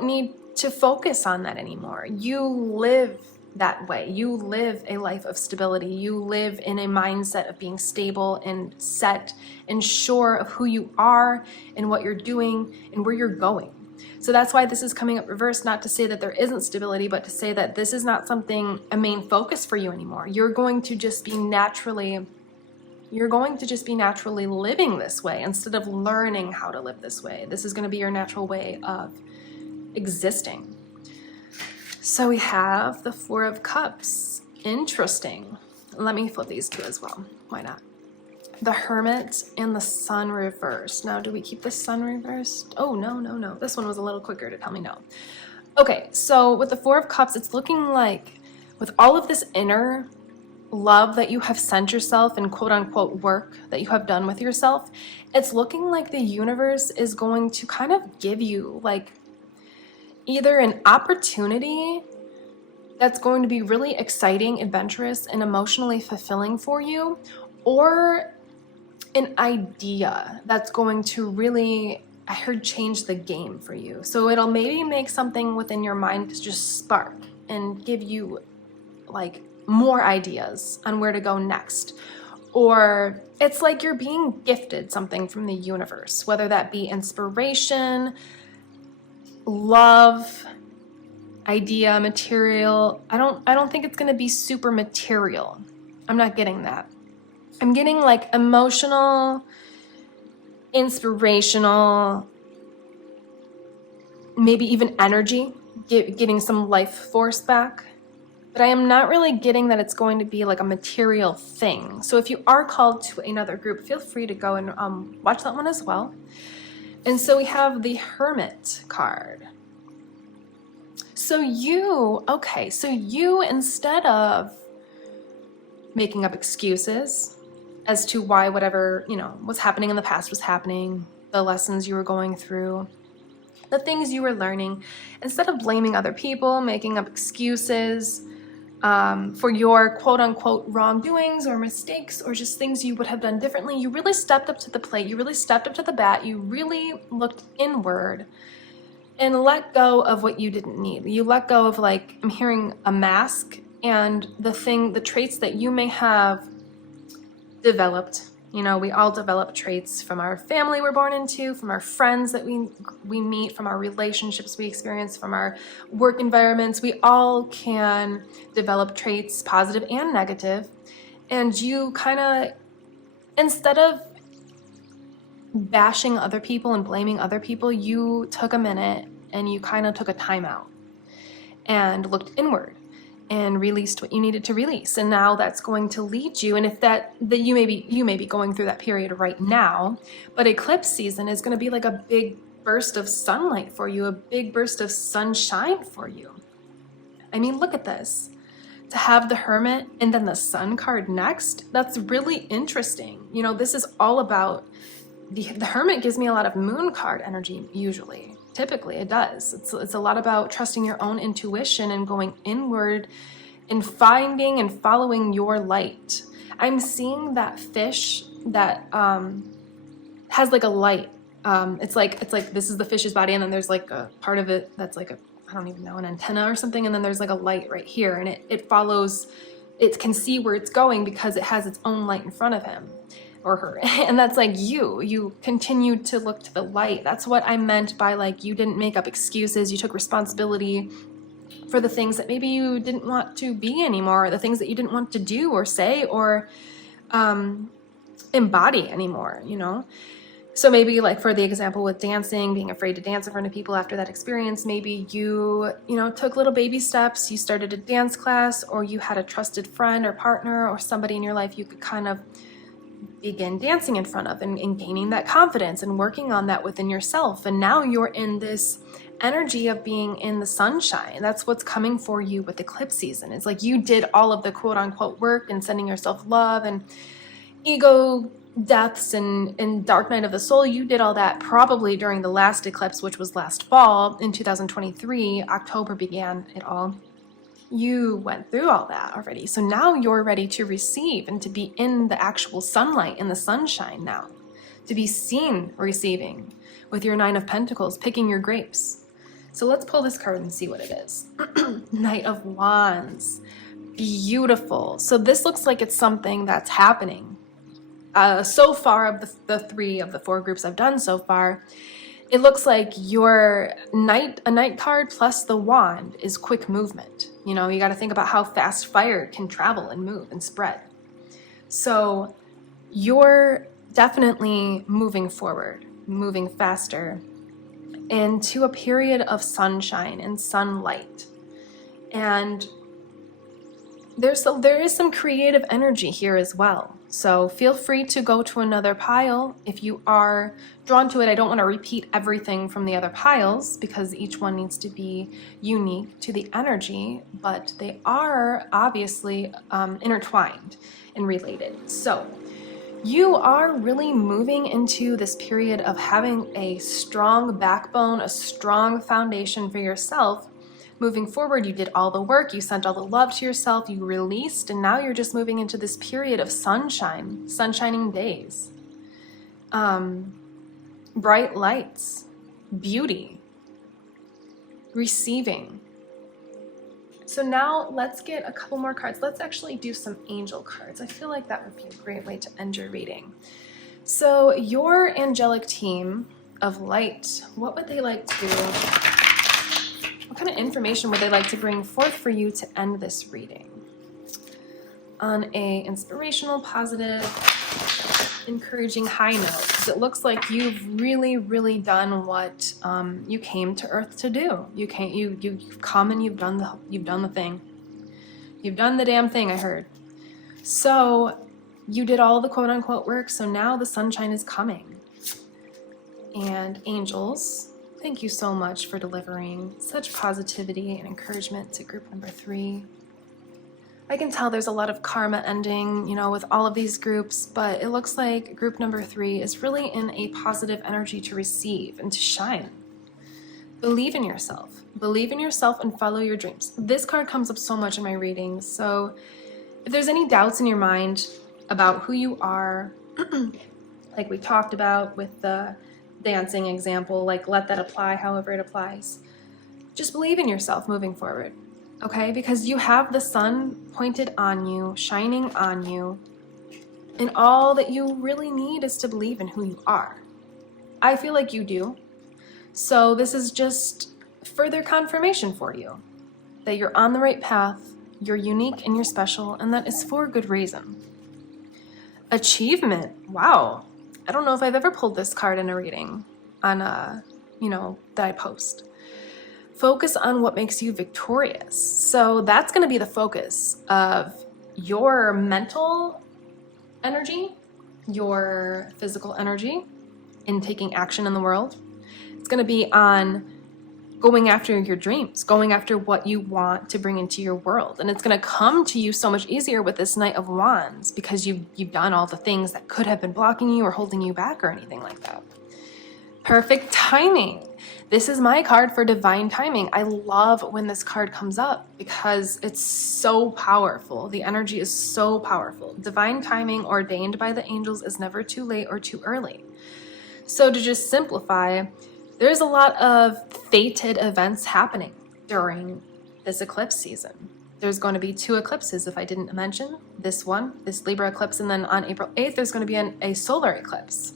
need to focus on that anymore. You live that way. You live a life of stability. You live in a mindset of being stable and set and sure of who you are and what you're doing and where you're going. So that's why this is coming up reversed, not to say that there isn't stability, but to say that this is not something, a main focus for you anymore. You're going to just be naturally living this way instead of learning how to live this way. This is going to be your natural way of existing. So we have the Four of Cups. Interesting. Let me flip these two as well. Why not? The Hermit and the Sun reversed. Now, do we keep the Sun reversed? Oh, no. This one was a little quicker to tell me no. Okay, so with the Four of Cups, it's looking like with all of this inner love that you have sent yourself and quote unquote work that you have done with yourself, it's looking like the universe is going to kind of give you like either an opportunity that's going to be really exciting, adventurous, and emotionally fulfilling for you, or an idea that's going to really, I heard, change the game for you. So it'll maybe make something within your mind to just spark and give you like more ideas on where to go next. Or it's like you're being gifted something from the universe, whether that be inspiration, love, idea, material. I don't think it's going to be super material. I'm not getting that. I'm getting like emotional, inspirational, maybe even energy, getting some life force back. But I am not really getting that it's going to be like a material thing. So if you are called to another group, feel free to go and watch that one as well. And so we have the Hermit card. So you, instead of making up excuses as to why whatever, was happening in the past was happening, the lessons you were going through, the things you were learning, instead of blaming other people, making up excuses for your quote-unquote wrongdoings or mistakes or just things you would have done differently, you really stepped up to the plate, you really stepped up to the bat, you really looked inward and let go of what you didn't need. You let go of, like, I'm hearing a mask and the traits that you may have developed You know, we all develop traits from our family we're born into, from our friends that we meet, from our relationships we experience, from our work environments. We all can develop traits, positive and negative. And you kind of, instead of bashing other people and blaming other people, you took a minute and you kind of took a time out and looked inward and released what you needed to release. And now that's going to lead you. And if that you may be going through that period right now, but eclipse season is going to be like a big burst of sunlight for you, a big burst of sunshine for you. I mean, look at this. To have the Hermit and then the Sun card next, that's really interesting. You know, this is all about the Hermit gives me a lot of Moon card energy usually. Typically it does. It's a lot about trusting your own intuition and going inward and finding and following your light. I'm seeing that fish that has like a light. It's like this is the fish's body, and then there's like a part of it that's like I don't even know, an antenna or something, and then there's like a light right here, and it follows, it can see where it's going because it has its own light in front of him or her. And that's like you continued to look to the light. That's what I meant by like, you didn't make up excuses. You took responsibility for the things that maybe you didn't want to be anymore, or the things that you didn't want to do or say or embody anymore, you know? So maybe like for the example with dancing, being afraid to dance in front of people after that experience, maybe you took little baby steps, you started a dance class, or you had a trusted friend or partner or somebody in your life you could kind of begin dancing in front of and gaining that confidence and working on that within yourself. And now you're in this energy of being in the sunshine. That's what's coming for you with eclipse season. It's like you did all of the quote unquote work and sending yourself love and ego deaths and dark night of the soul. You did all that probably during the last eclipse, which was last fall in 2023. October began it all. You went through all that already. So now you're ready to receive and to be in the actual sunlight, in the sunshine now, to be seen receiving with your Nine of Pentacles, picking your grapes. So let's pull this card and see what it is. Knight of Wands. Beautiful. So this looks like it's something that's happening. So far of the three of the four groups I've done so far, it looks like your a knight card plus the wand is quick movement. You know, you got to think about how fast fire can travel and move and spread. So you're definitely moving forward, moving faster into a period of sunshine and sunlight. And there is some creative energy here as well. So feel free to go to another pile if you are drawn to it. I don't want to repeat everything from the other piles because each one needs to be unique to the energy, but they are obviously intertwined and related. So you are really moving into this period of having a strong backbone, a strong foundation for yourself. Moving forward, you did all the work, you sent all the love to yourself, you released, and now you're just moving into this period of sunshine, sunshining days, bright lights, beauty, receiving. So now let's get a couple more cards. Let's actually do some angel cards. I feel like that would be a great way to end your reading. So your angelic team of light, what would they like to do? What kind of information would they like to bring forth for you to end this reading? On a inspirational, positive, encouraging high note, because it looks like you've really, really done what you came to Earth to do. You've come and you've done the thing. You've done the damn thing, I heard. So you did all the quote unquote work. So now the sunshine is coming. And angels, thank you so much for delivering such positivity and encouragement to group number 3. I can tell there's a lot of karma ending, with all of these groups, but it looks like group number 3 is really in a positive energy to receive and to shine. Believe in yourself. Believe in yourself and follow your dreams. This card comes up so much in my readings, so if there's any doubts in your mind about who you are, like we talked about with the dancing example, like let that apply however it applies. Just believe in yourself moving forward, okay? Because you have the sun pointed on you, shining on you, And all that you really need is to believe in who you are. I feel like you do. So this is just further confirmation for you that you're on the right path, you're unique and you're special, and that is for good reason. Achievement. Wow. I don't know if I've ever pulled this card in a reading on that I post. Focus on what makes you victorious. So that's going to be the focus of your mental energy, your physical energy in taking action in the world. It's going to be on going after your dreams, going after what you want to bring into your world. And it's going to come to you so much easier with this Knight of Wands because you've done all the things that could have been blocking you or holding you back or anything like that. Perfect timing. This is my card for divine timing. I love when this card comes up because it's so powerful. The energy is so powerful. Divine timing ordained by the angels is never too late or too early. So to just simplify, there's a lot of fated events happening during this eclipse season. There's going to be 2 eclipses, if I didn't mention. This one, this Libra eclipse, and then on April 8th, there's going to be a solar eclipse.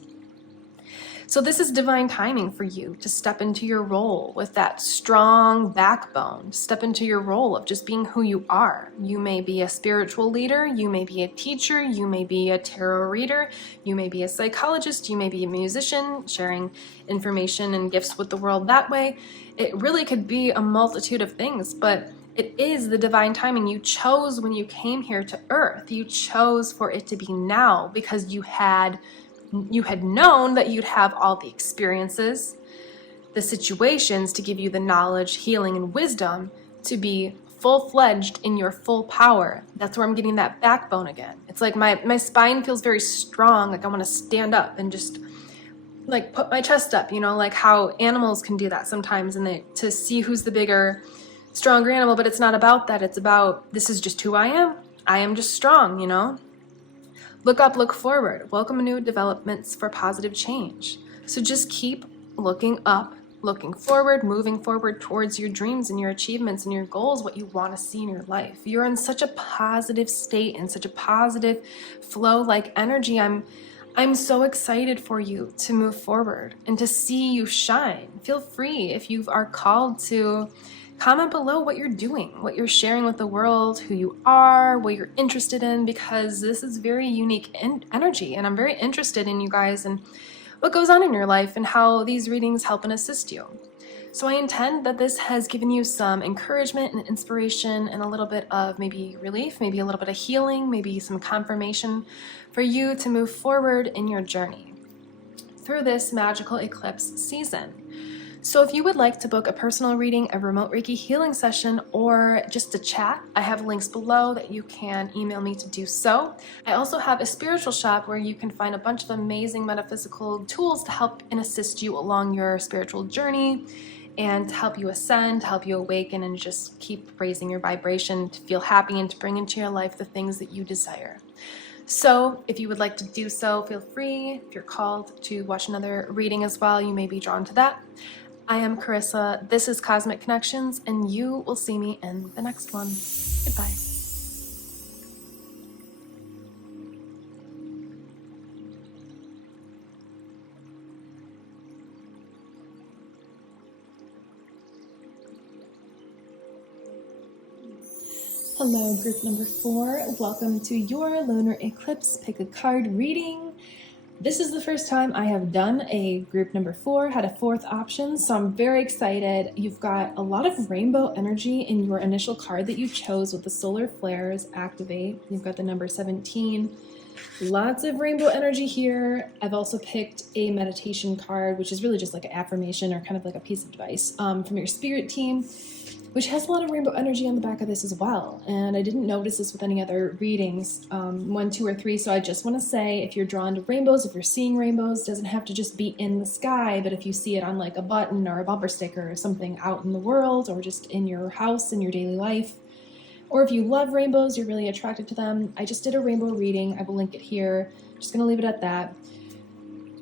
So this is divine timing for you to step into your role with that strong backbone, step into your role of just being who you are. You may be a spiritual leader, you may be a teacher, you may be a tarot reader, you may be a psychologist, you may be a musician, sharing information and gifts with the world that way. It really could be a multitude of things, but it is the divine timing. You chose when you came here to Earth. You chose for it to be now because you had known that you'd have all the experiences, the situations to give you the knowledge, healing, and wisdom to be full-fledged in your full power. That's where I'm getting that backbone again. It's like my spine feels very strong, like I want to stand up and just like put my chest up, like how animals can do that sometimes, and to see who's the bigger, stronger animal. But it's not about that. It's about, this is just who I am. I am just strong, Look up, look forward. Welcome new developments for positive change. So just keep looking up, looking forward, moving forward towards your dreams and your achievements and your goals, what you want to see in your life. You're in such a positive state and such a positive flow like energy. I'm so excited for you to move forward and to see you shine. Feel free, if you are called, to comment below what you're doing, what you're sharing with the world, who you are, what you're interested in, because this is very unique energy, and I'm very interested in you guys and what goes on in your life and how these readings help and assist you. So I intend that this has given you some encouragement and inspiration and a little bit of maybe relief, maybe a little bit of healing, maybe some confirmation for you to move forward in your journey through this magical eclipse season. So if you would like to book a personal reading, a remote Reiki healing session, or just a chat, I have links below that you can email me to do so. I also have a spiritual shop where you can find a bunch of amazing metaphysical tools to help and assist you along your spiritual journey and to help you ascend, to help you awaken, and just keep raising your vibration to feel happy and to bring into your life the things that you desire. So if you would like to do so, feel free. If you're called to watch another reading as well, you may be drawn to that. I am Carissa, this is Cosmic Connections, and you will see me in the next one. Goodbye. Hello, group number 4. Welcome to your Lunar Eclipse Pick a Card reading. This is the first time I have done a group number 4, had a 4th option, so I'm very excited. You've got a lot of rainbow energy in your initial card that you chose with the solar flares activate. You've got the number 17. Lots of rainbow energy here. I've also picked a meditation card, which is really just like an affirmation or kind of like a piece of advice from your spirit team, which has a lot of rainbow energy on the back of this as well. And I didn't notice this with any other readings, 1, 2, or 3. So I just want to say, if you're drawn to rainbows, if you're seeing rainbows, doesn't have to just be in the sky, but if you see it on like a button or a bumper sticker or something out in the world, or just in your house, in your daily life, or if you love rainbows, you're really attracted to them. I just did a rainbow reading. I will link it here. Just gonna leave it at that.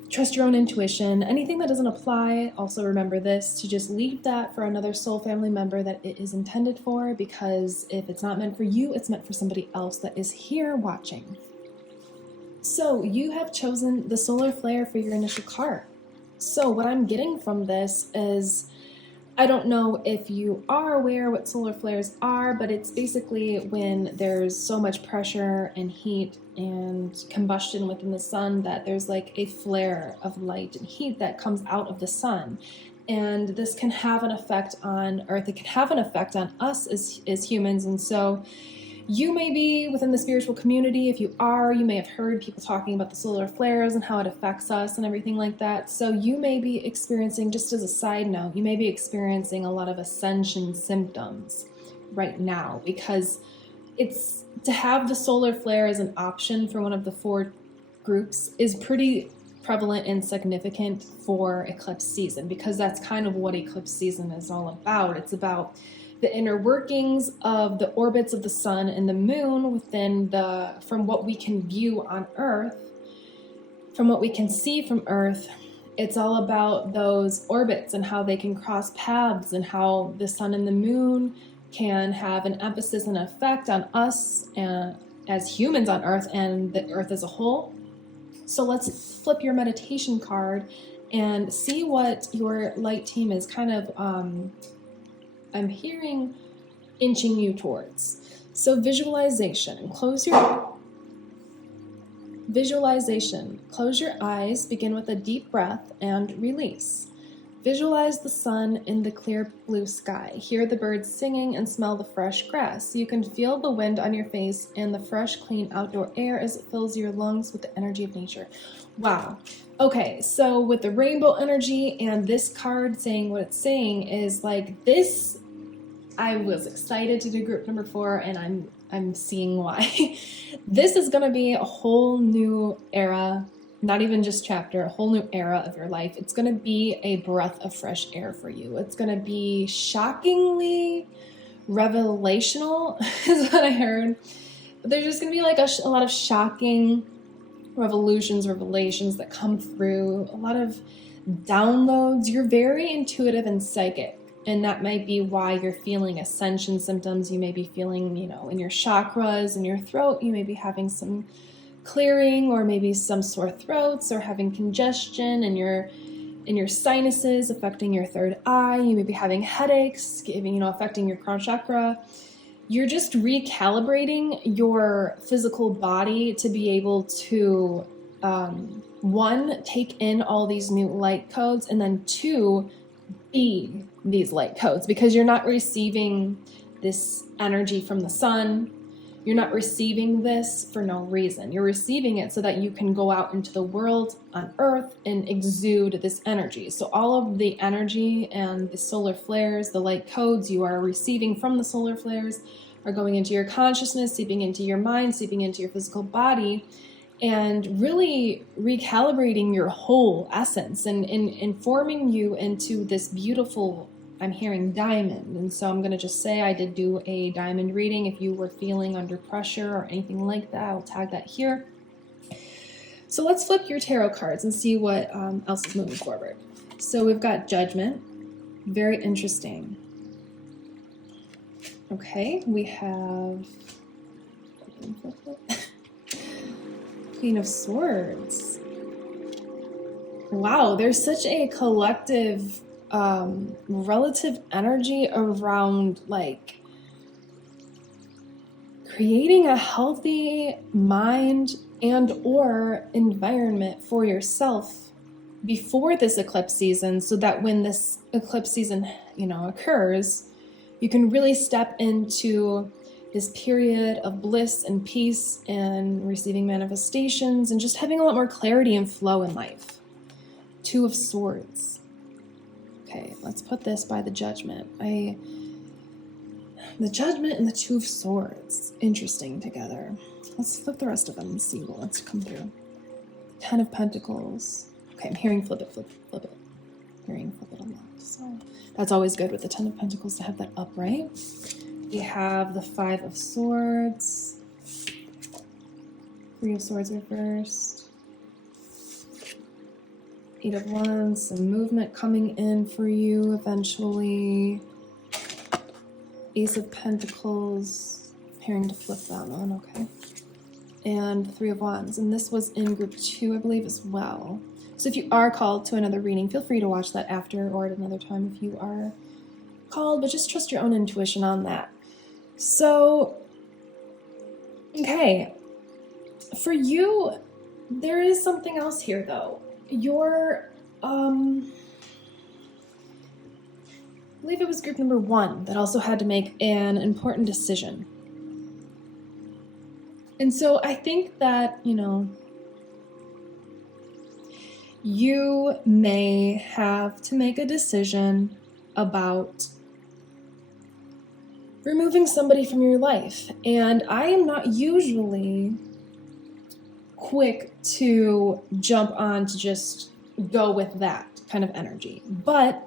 Trust your own intuition. Anything that doesn't apply, also remember this, to just leave that for another soul family member that it is intended for, because if it's not meant for you, it's meant for somebody else that is here watching. So you have chosen the solar flare for your initial card. So what I'm getting from this is, I don't know if you are aware what solar flares are, but it's basically when there's so much pressure and heat and combustion within the sun that there's like a flare of light and heat that comes out of the sun. And this can have an effect on Earth. It can have an effect on us as humans. And so you may be within the spiritual community. If you are, you may have heard people talking about the solar flares and how it affects us and everything like that. So you may be experiencing, just as a side note, you may be experiencing a lot of ascension symptoms right now, because it's to have the solar flare as an option for one of the 4 groups is pretty prevalent and significant for eclipse season, because that's kind of what eclipse season is all about. It's about the inner workings of the orbits of the sun and the moon within from what we can view on Earth, from what we can see from Earth. It's all about those orbits and how they can cross paths, and how the sun and the moon can have an emphasis and effect on us as humans on Earth and the Earth as a whole. So let's flip your meditation card and see what your light team is kind of I'm hearing inching you towards. So visualization. Close your eyes, begin with a deep breath and release. Visualize the sun in the clear blue sky. Hear the birds singing and smell the fresh grass. You can feel the wind on your face and the fresh, clean outdoor air as it fills your lungs with the energy of nature. Wow. Okay, so with the rainbow energy and this card saying what it's saying is like this, I was excited to do group number 4, and I'm seeing why. This is going to be a whole new era, not even just chapter, a whole new era of your life. It's going to be a breath of fresh air for you. It's going to be shockingly revelational, is what I heard. But there's just going to be like a lot of shocking revelations that come through, a lot of downloads. You're very intuitive and psychic. And that might be why you're feeling ascension symptoms. You may be feeling, in your chakras, in your throat, you may be having some clearing, or maybe some sore throats, or having congestion in your sinuses, affecting your third eye. You may be having headaches, affecting your crown chakra. You're just recalibrating your physical body to be able to, 1, take in all these new light codes, and then 2, be these light codes, because you're not receiving this energy from the sun. You're not receiving this for no reason. You're receiving it so that you can go out into the world on Earth and exude this energy. So all of the energy and the solar flares, the light codes you are receiving from the solar flares, are going into your consciousness, seeping into your mind, seeping into your physical body, and really recalibrating your whole essence and informing you into this beautiful, I'm hearing diamond. And so I'm going to just say I did do a diamond reading. If you were feeling under pressure or anything like that, I'll tag that here. So let's flip your tarot cards and see what else is moving forward. So we've got Judgment. Very interesting. Okay, we have Queen of Swords. Wow, there's such a collective, relative energy around like creating a healthy mind and or environment for yourself before this eclipse season, so that when this eclipse season, occurs, you can really step into this period of bliss and peace and receiving manifestations and just having a lot more clarity and flow in life. 2 of Swords. Okay, let's put this by the Judgment. The Judgment and the 2 of Swords. Interesting together. Let's flip the rest of them and see what's come through. 10 of Pentacles. Okay, I'm hearing flip it. Hearing flip it a lot. So that's always good with the 10 of Pentacles to have that upright. We have the 5 of Swords, 3 of Swords reversed, 8 of Wands, some movement coming in for you eventually, Ace of Pentacles, preparing to flip that one, okay. and 3 of Wands. And this was in group 2, I believe, as well. So if you are called to another reading, feel free to watch that after or at another time if you are called, but just trust your own intuition on that. So, okay. For you, there is something else here, though. Your, I believe it was group number 1 that also had to make an important decision. And so I think that, you may have to make a decision about removing somebody from your life. And I am not usually quick to jump on to just go with that kind of energy. But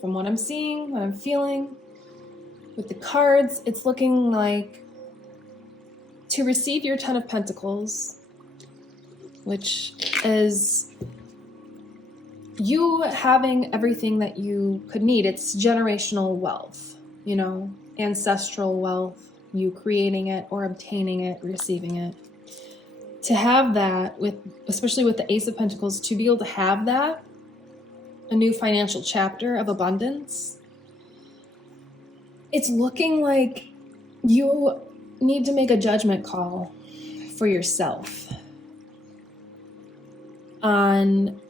from what I'm seeing, what I'm feeling with the cards, it's looking like to receive your 10 of Pentacles, which is you having everything that you could need. It's generational wealth, ancestral wealth, you creating it or obtaining it, receiving it. To have that, especially with the Ace of Pentacles, to be able to have that, a new financial chapter of abundance, it's looking like you need to make a judgment call for yourself on,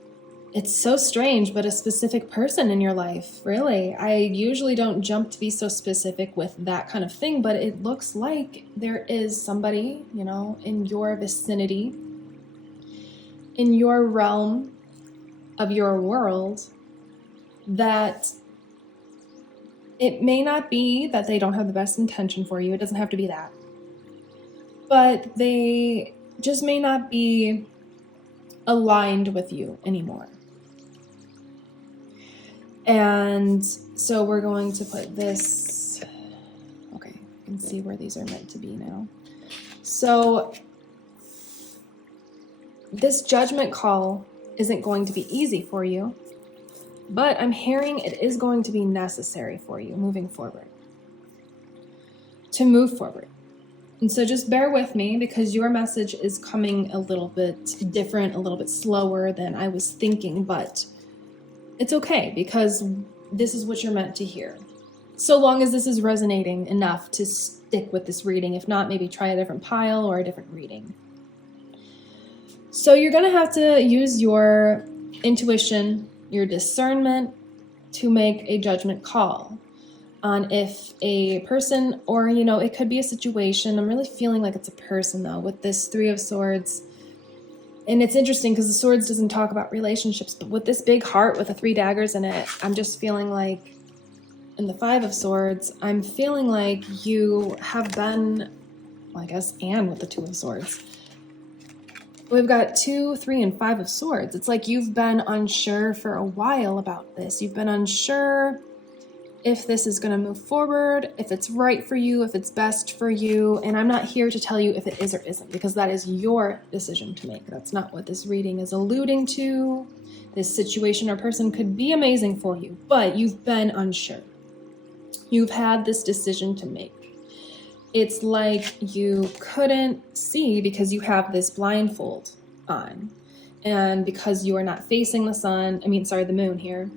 it's so strange, but a specific person in your life, really. I usually don't jump to be so specific with that kind of thing, but it looks like there is somebody, in your vicinity, in your realm of your world, that it may not be that they don't have the best intention for you. It doesn't have to be that. But they just may not be aligned with you anymore. And so we're going to put this, okay, you can see where these are meant to be now. So this judgment call isn't going to be easy for you, but I'm hearing it is going to be necessary for you moving forward, to move forward. And so just bear with me because your message is coming a little bit different, a little bit slower than I was thinking, but it's okay because this is what you're meant to hear. So long as this is resonating enough to stick with this reading. If not, maybe try a different pile or a different reading. So you're going to have to use your intuition, your discernment to make a judgment call on if a person or, it could be a situation. I'm really feeling like it's a person though with this 3 of Swords. And it's interesting because the Swords doesn't talk about relationships, but with this big heart with the 3 daggers in it, I'm just feeling like, in the 5 of Swords, I'm feeling like you have been, and with the 2 of Swords. We've got 2, 3, and 5 of Swords. It's like you've been unsure for a while about this. You've been unsure if this is going to move forward, if it's right for you, if it's best for you. And I'm not here to tell you if it is or isn't, because that is your decision to make. That's not what this reading is alluding to. This situation or person could be amazing for you, but you've been unsure. You've had this decision to make. It's like you couldn't see because you have this blindfold on. And because you are not facing the moon here,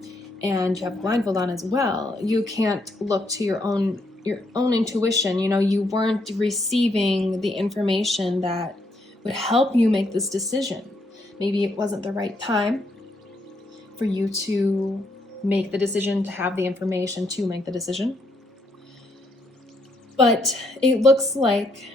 and you have a blindfold on as well, you can't look to your own intuition. You weren't receiving the information that would help you make this decision. Maybe it wasn't the right time for you to make the decision, to have the information to make the decision. But it looks like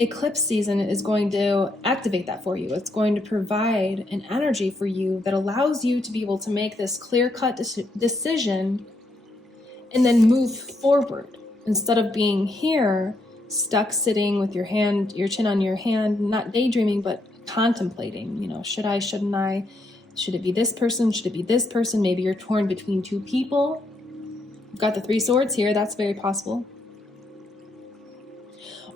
eclipse season is going to activate that for you. It's going to provide an energy for you that allows you to be able to make this clear-cut decision and then move forward instead of being here stuck sitting with your chin on your hand, not daydreaming, but contemplating, should I, shouldn't I? Should it be this person? Should it be this person? Maybe you're torn between 2 people. You've got the 3 swords here. That's very possible.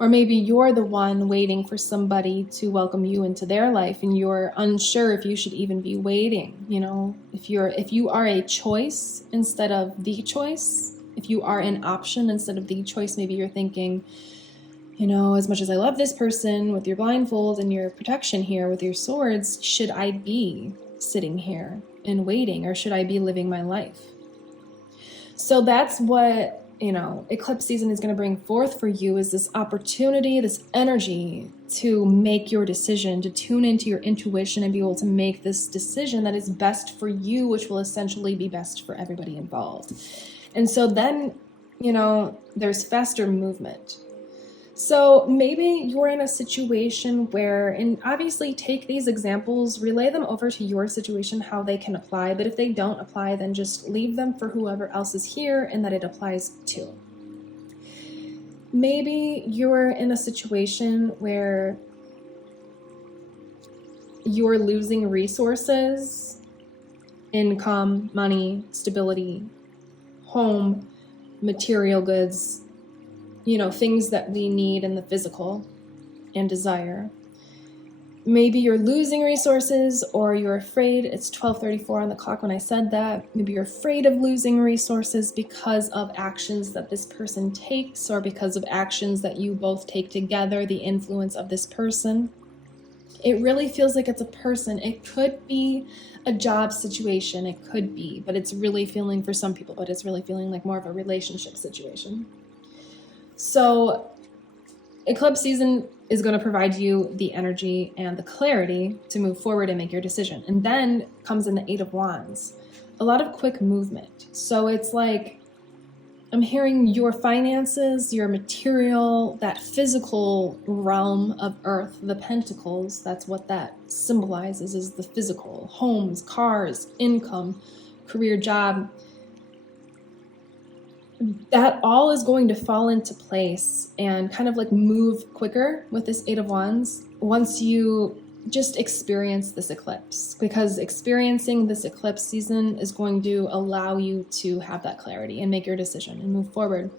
Or maybe you're the one waiting for somebody to welcome you into their life and you're unsure if you should even be waiting. If you are a choice instead of the choice, if you are an option instead of the choice, maybe you're thinking, You know, as much as I love this person with your blindfold and your protection here with your swords, should I be sitting here and waiting, or should I be living my life? So that's what, you know, eclipse season is going to bring forth for you, is this opportunity, this energy to make your decision, to tune into your intuition and be able to make this decision that is best for you, which will essentially be best for everybody involved. And so then, you know, there's faster movement. So maybe you're in a situation where, and obviously take these examples, relay them over to your situation, how they can apply. But if they don't apply, then just leave them for whoever else is here and that it applies to. Maybe you're in a situation where you're losing resources, income, money, stability, home, material goods, you know, things that we need in the physical and desire. Maybe you're losing resources, or you're afraid. It's 12:34 on the clock when I said that. Maybe you're afraid of losing resources because of actions that this person takes, or because of actions that you both take together, the influence of this person. It really feels like it's a person. It could be a job situation. It could be, but it's really feeling, for some people, but it's really feeling like more of a relationship situation. So eclipse season is going to provide you the energy and the clarity to move forward and make your decision. And then comes in the Eight of Wands, a lot of quick movement. So it's like, I'm hearing your finances, your material, that physical realm of earth, the pentacles, that's what that symbolizes, is the physical, homes, cars, income, career, job. That all is going to fall into place and kind of like move quicker with this Eight of Wands once you just experience this eclipse, because experiencing this eclipse season is going to allow you to have that clarity and make your decision and move forward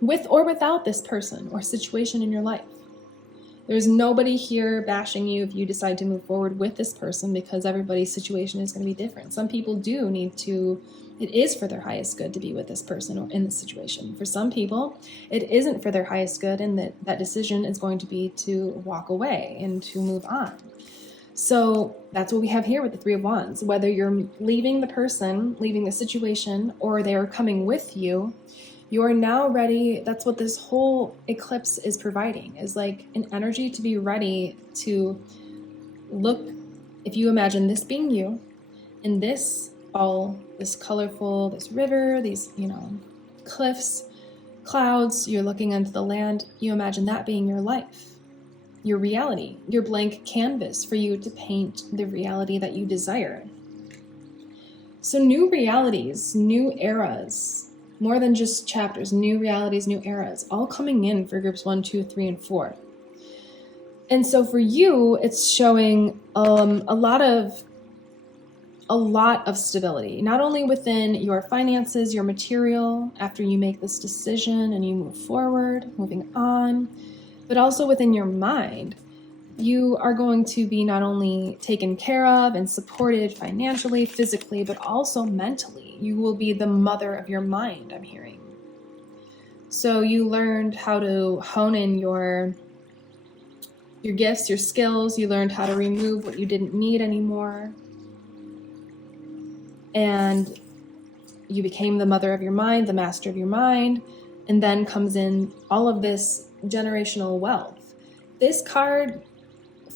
with or without this person or situation in your life. There's nobody here bashing you if you decide to move forward with this person, because everybody's situation is going to be different. Some people do need to, it is for their highest good to be with this person or in this situation. For some people, it isn't for their highest good, and that decision is going to be to walk away and to move on. So that's what we have here with the Three of Wands. Whether you're leaving the person, leaving the situation, or they are coming with you, you are now ready. That's what this whole eclipse is providing, is like an energy to be ready to look. If you imagine this being you, and this colorful, this river, these, you know, cliffs, clouds, you're looking into the land, you imagine that being your life, your reality, your blank canvas for you to paint the reality that you desire. So new realities, new eras, more than just chapters, new realities, new eras, all coming in for groups 1, 2, 3, and 4. And so for you, it's showing a lot of stability, not only within your finances, your material, after you make this decision and you move forward, moving on, but also within your mind. You are going to be not only taken care of and supported financially, physically, but also mentally. You will be the mother of your mind, I'm hearing. So you learned how to hone in your gifts, your skills. You learned how to remove what you didn't need anymore. And you became the mother of your mind, the master of your mind. And then comes in all of this generational wealth. This card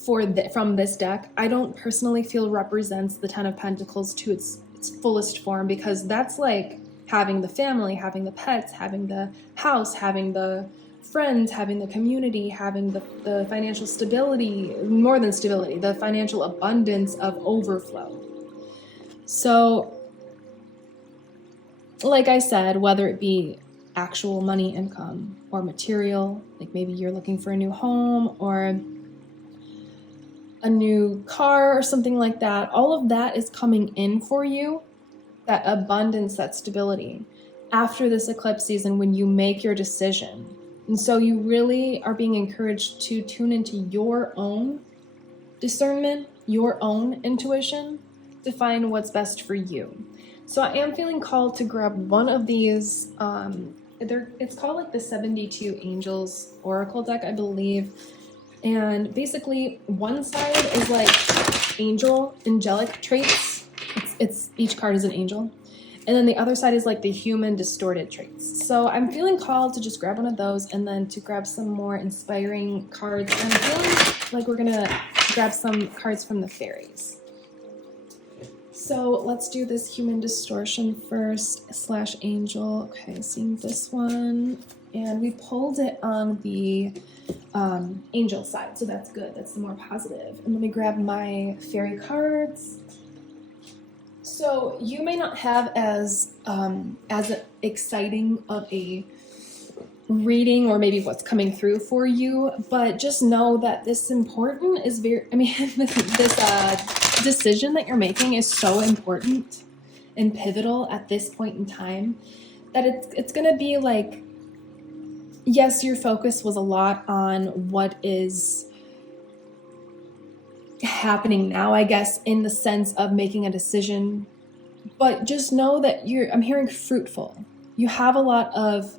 from this deck, I don't personally feel represents the Ten of Pentacles to its fullest form, because that's like having the family, having the pets, having the house, having the friends, having the community, having the financial stability, more than stability, the financial abundance of overflow. So, like I said, whether it be actual money income or material, like maybe you're looking for a new home or a new car or something like that, all of that is coming in for you, that abundance, that stability, after this eclipse season when you make your decision. And so you really are being encouraged to tune into your own discernment, your own intuition, to find what's best for you. So I am feeling called to grab one of these it's called like the 72 Angels Oracle deck, I believe. And basically one side is like angelic traits. It's each card is an angel. And then the other side is like the human distorted traits. So I'm feeling called to just grab one of those and then to grab some more inspiring cards. And I'm feeling like we're gonna grab some cards from the fairies. So let's do this human distortion first, / angel. Okay, seeing this one. And we pulled it on the angel side, so that's good. That's the more positive. And let me grab my fairy cards. So you may not have as exciting of a reading or maybe what's coming through for you, but just know that this important is this decision that you're making is so important and pivotal at this point in time that it's going to be like, yes, your focus was a lot on what is happening now, I guess, in the sense of making a decision, but just know that I'm hearing fruitful. You have a lot of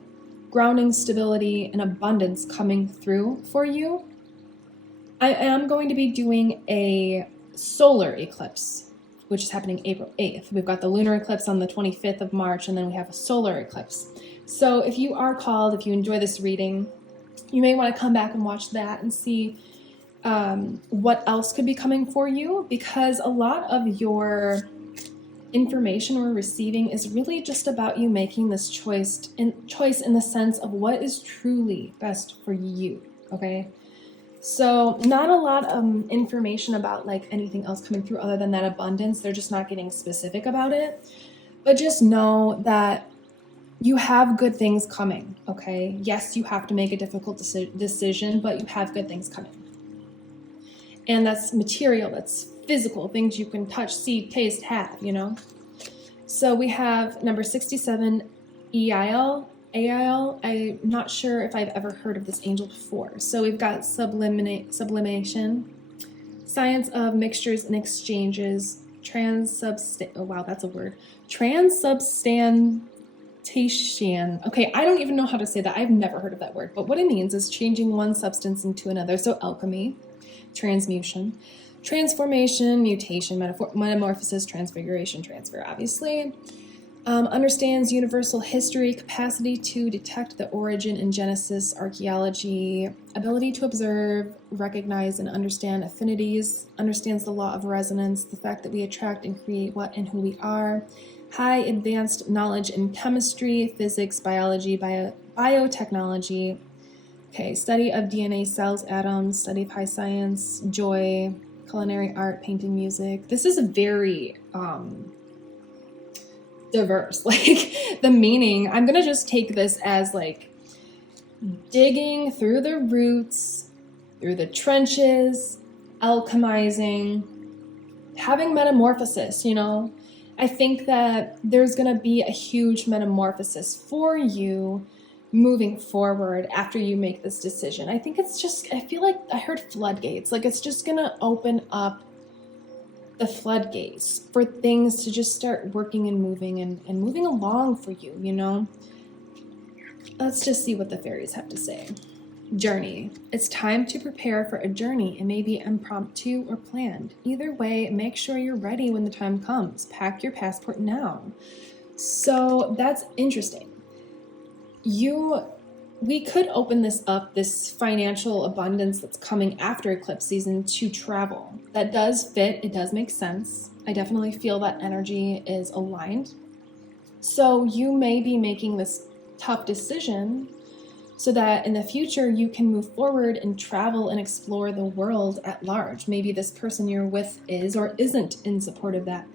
grounding, stability, and abundance coming through for you. I am going to be doing a solar eclipse, which is happening April 8th. We've got the lunar eclipse on the 25th of March, and then we have a solar eclipse. So if you are called, if you enjoy this reading, you may want to come back and watch that and see what else could be coming for you, because a lot of your information we're receiving is really just about you making this choice in the sense of what is truly best for you, okay? So not a lot of information about like anything else coming through other than that abundance. They're just not getting specific about it. But just know that you have good things coming, okay? Yes, you have to make a difficult decision, but you have good things coming. And that's material, that's physical, things you can touch, see, taste, have, you know? So we have number 67, AIL. I'm not sure if I've ever heard of this angel before. So we've got sublimation, science of mixtures and exchanges, transubstantiation. Okay, I don't even know how to say that. I've never heard of that word. But what it means is changing one substance into another. So alchemy, transmutation, transformation, mutation, metamorphosis, transfiguration, transfer, obviously. Understands universal history, capacity to detect the origin and genesis, archaeology, ability to observe, recognize, and understand affinities, understands the law of resonance, the fact that we attract and create what and who we are, high advanced knowledge in chemistry, physics, biology, biotechnology, okay, study of DNA, cells, atoms, study of high science, joy, culinary art, painting, music. This is a very diverse, like the meaning. I'm gonna just take this as like digging through the roots, through the trenches, alchemizing, having metamorphosis, you know. I think that there's gonna be a huge metamorphosis for you moving forward after you make this decision. I think it's just, I feel like I heard floodgates, like it's just gonna open up the floodgates for things to just start working and moving along for you, you know? Let's just see what the fairies have to say. Journey. It's time to prepare for a journey. It may be impromptu or planned. Either way, make sure you're ready when the time comes. Pack your passport now. So that's interesting. We could open this up, this financial abundance that's coming after eclipse season, to travel. That does fit. It does make sense. I definitely feel that energy is aligned. So you may be making this tough decision so that in the future you can move forward and travel and explore the world at large. Maybe this person you're with is or isn't in support of that.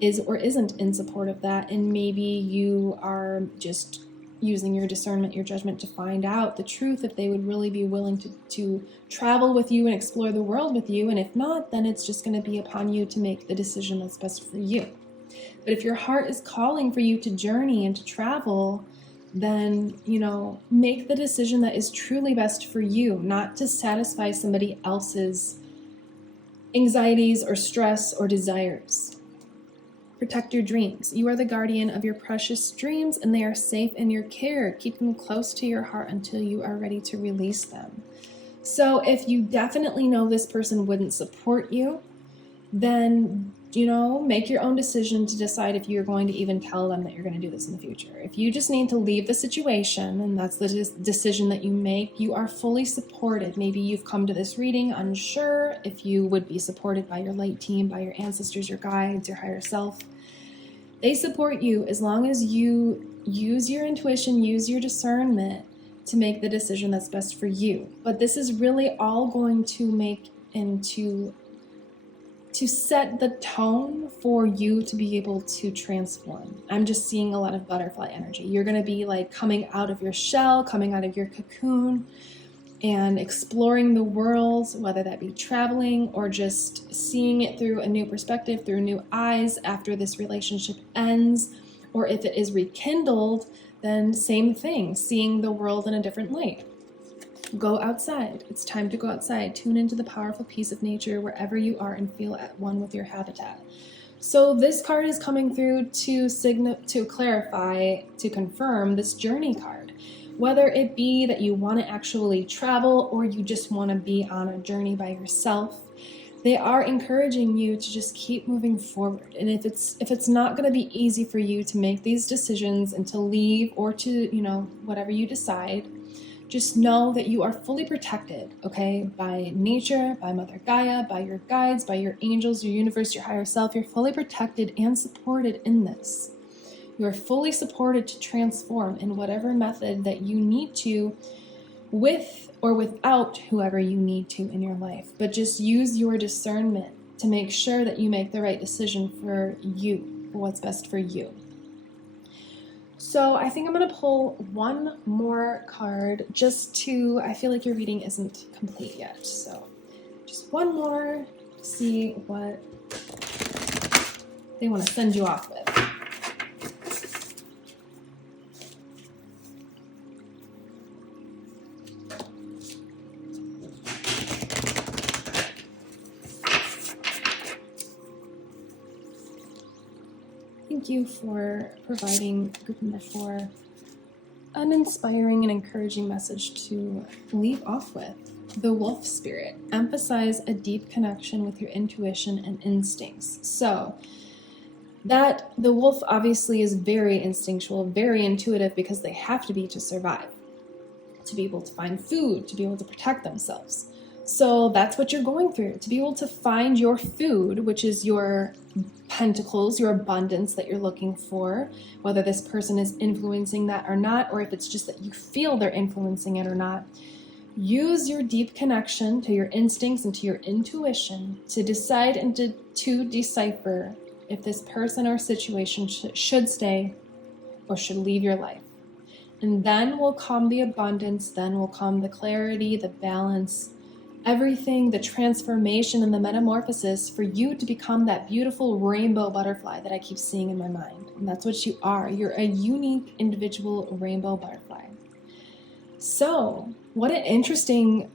And maybe you are just using your discernment, your judgment to find out the truth, if they would really be willing to travel with you and explore the world with you. And if not, then it's just going to be upon you to make the decision that's best for you. But if your heart is calling for you to journey and to travel, then, you know, make the decision that is truly best for you, not to satisfy somebody else's anxieties or stress or desires. Protect your dreams. You are the guardian of your precious dreams, and they are safe in your care. Keep them close to your heart until you are ready to release them. So if you definitely know this person wouldn't support you, then, make your own decision to decide if you're going to even tell them that you're going to do this in the future. If you just need to leave the situation, and that's the decision that you make, you are fully supported. Maybe you've come to this reading unsure if you would be supported by your light team, by your ancestors, your guides, your higher self. They support you as long as you use your intuition, use your discernment to make the decision that's best for you. But this is really all going to make to set the tone for you to be able to transform. I'm just seeing a lot of butterfly energy. You're going to be like coming out of your shell, coming out of your cocoon, and exploring the world, whether that be traveling or just seeing it through a new perspective, through new eyes after this relationship ends. Or if it is rekindled, then same thing, seeing the world in a different light. Go outside. It's time to go outside. Tune into the powerful peace of nature wherever you are and feel at one with your habitat. So this card is coming through to clarify, to confirm this journey card. Whether it be that you want to actually travel or you just want to be on a journey by yourself, they are encouraging you to just keep moving forward. And if it's not going to be easy for you to make these decisions and to leave or to, whatever you decide, just know that you are fully protected, okay, by nature, by Mother Gaia, by your guides, by your angels, your universe, your higher self. You're fully protected and supported in this. You are fully supported to transform in whatever method that you need to, with or without whoever you need to in your life. But just use your discernment to make sure that you make the right decision for you, for what's best for you. So I think I'm going to pull one more card I feel like your reading isn't complete yet. So just one more to see what they want to send you off with. Thank you for providing group number 4 an inspiring and encouraging message to leave off with. The wolf spirit. Emphasize a deep connection with your intuition and instincts. So that the wolf obviously is very instinctual, very intuitive, because they have to be to survive, to be able to find food, to be able to protect themselves. So that's what you're going through, to be able to find your food, which is your pentacles, your abundance that you're looking for, whether this person is influencing that or not, or if it's just that you feel they're influencing it or not. Use your deep connection to your instincts and to your intuition to decide and to decipher if this person or situation should stay or should leave your life. And then will come the abundance, then will come the clarity, the balance, everything, the transformation and the metamorphosis for you to become that beautiful rainbow butterfly that I keep seeing in my mind. And that's what you are. You're a unique individual rainbow butterfly. So what an interesting,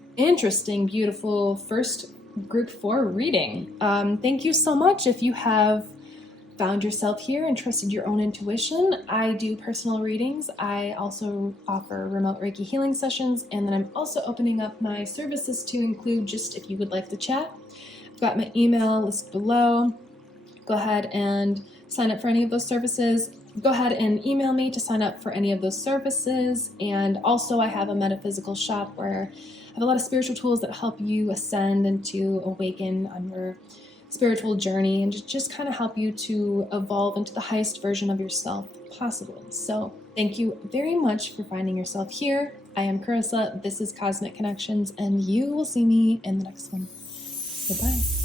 beautiful first group 4 reading. Thank you so much if you have found yourself here and trusted your own intuition. I do personal readings. I also offer remote Reiki healing sessions, and then I'm also opening up my services to include just if you would like to chat. I've got my email listed below. Go ahead and sign up for any of those services. Go ahead and email me to sign up for any of those services. And also I have a metaphysical shop where I have a lot of spiritual tools that help you ascend and to awaken on your spiritual journey and just kind of help you to evolve into the highest version of yourself possible. So thank you very much for finding yourself here. I am Carissa. This is Cosmic Connections, and you will see me in the next one. Goodbye.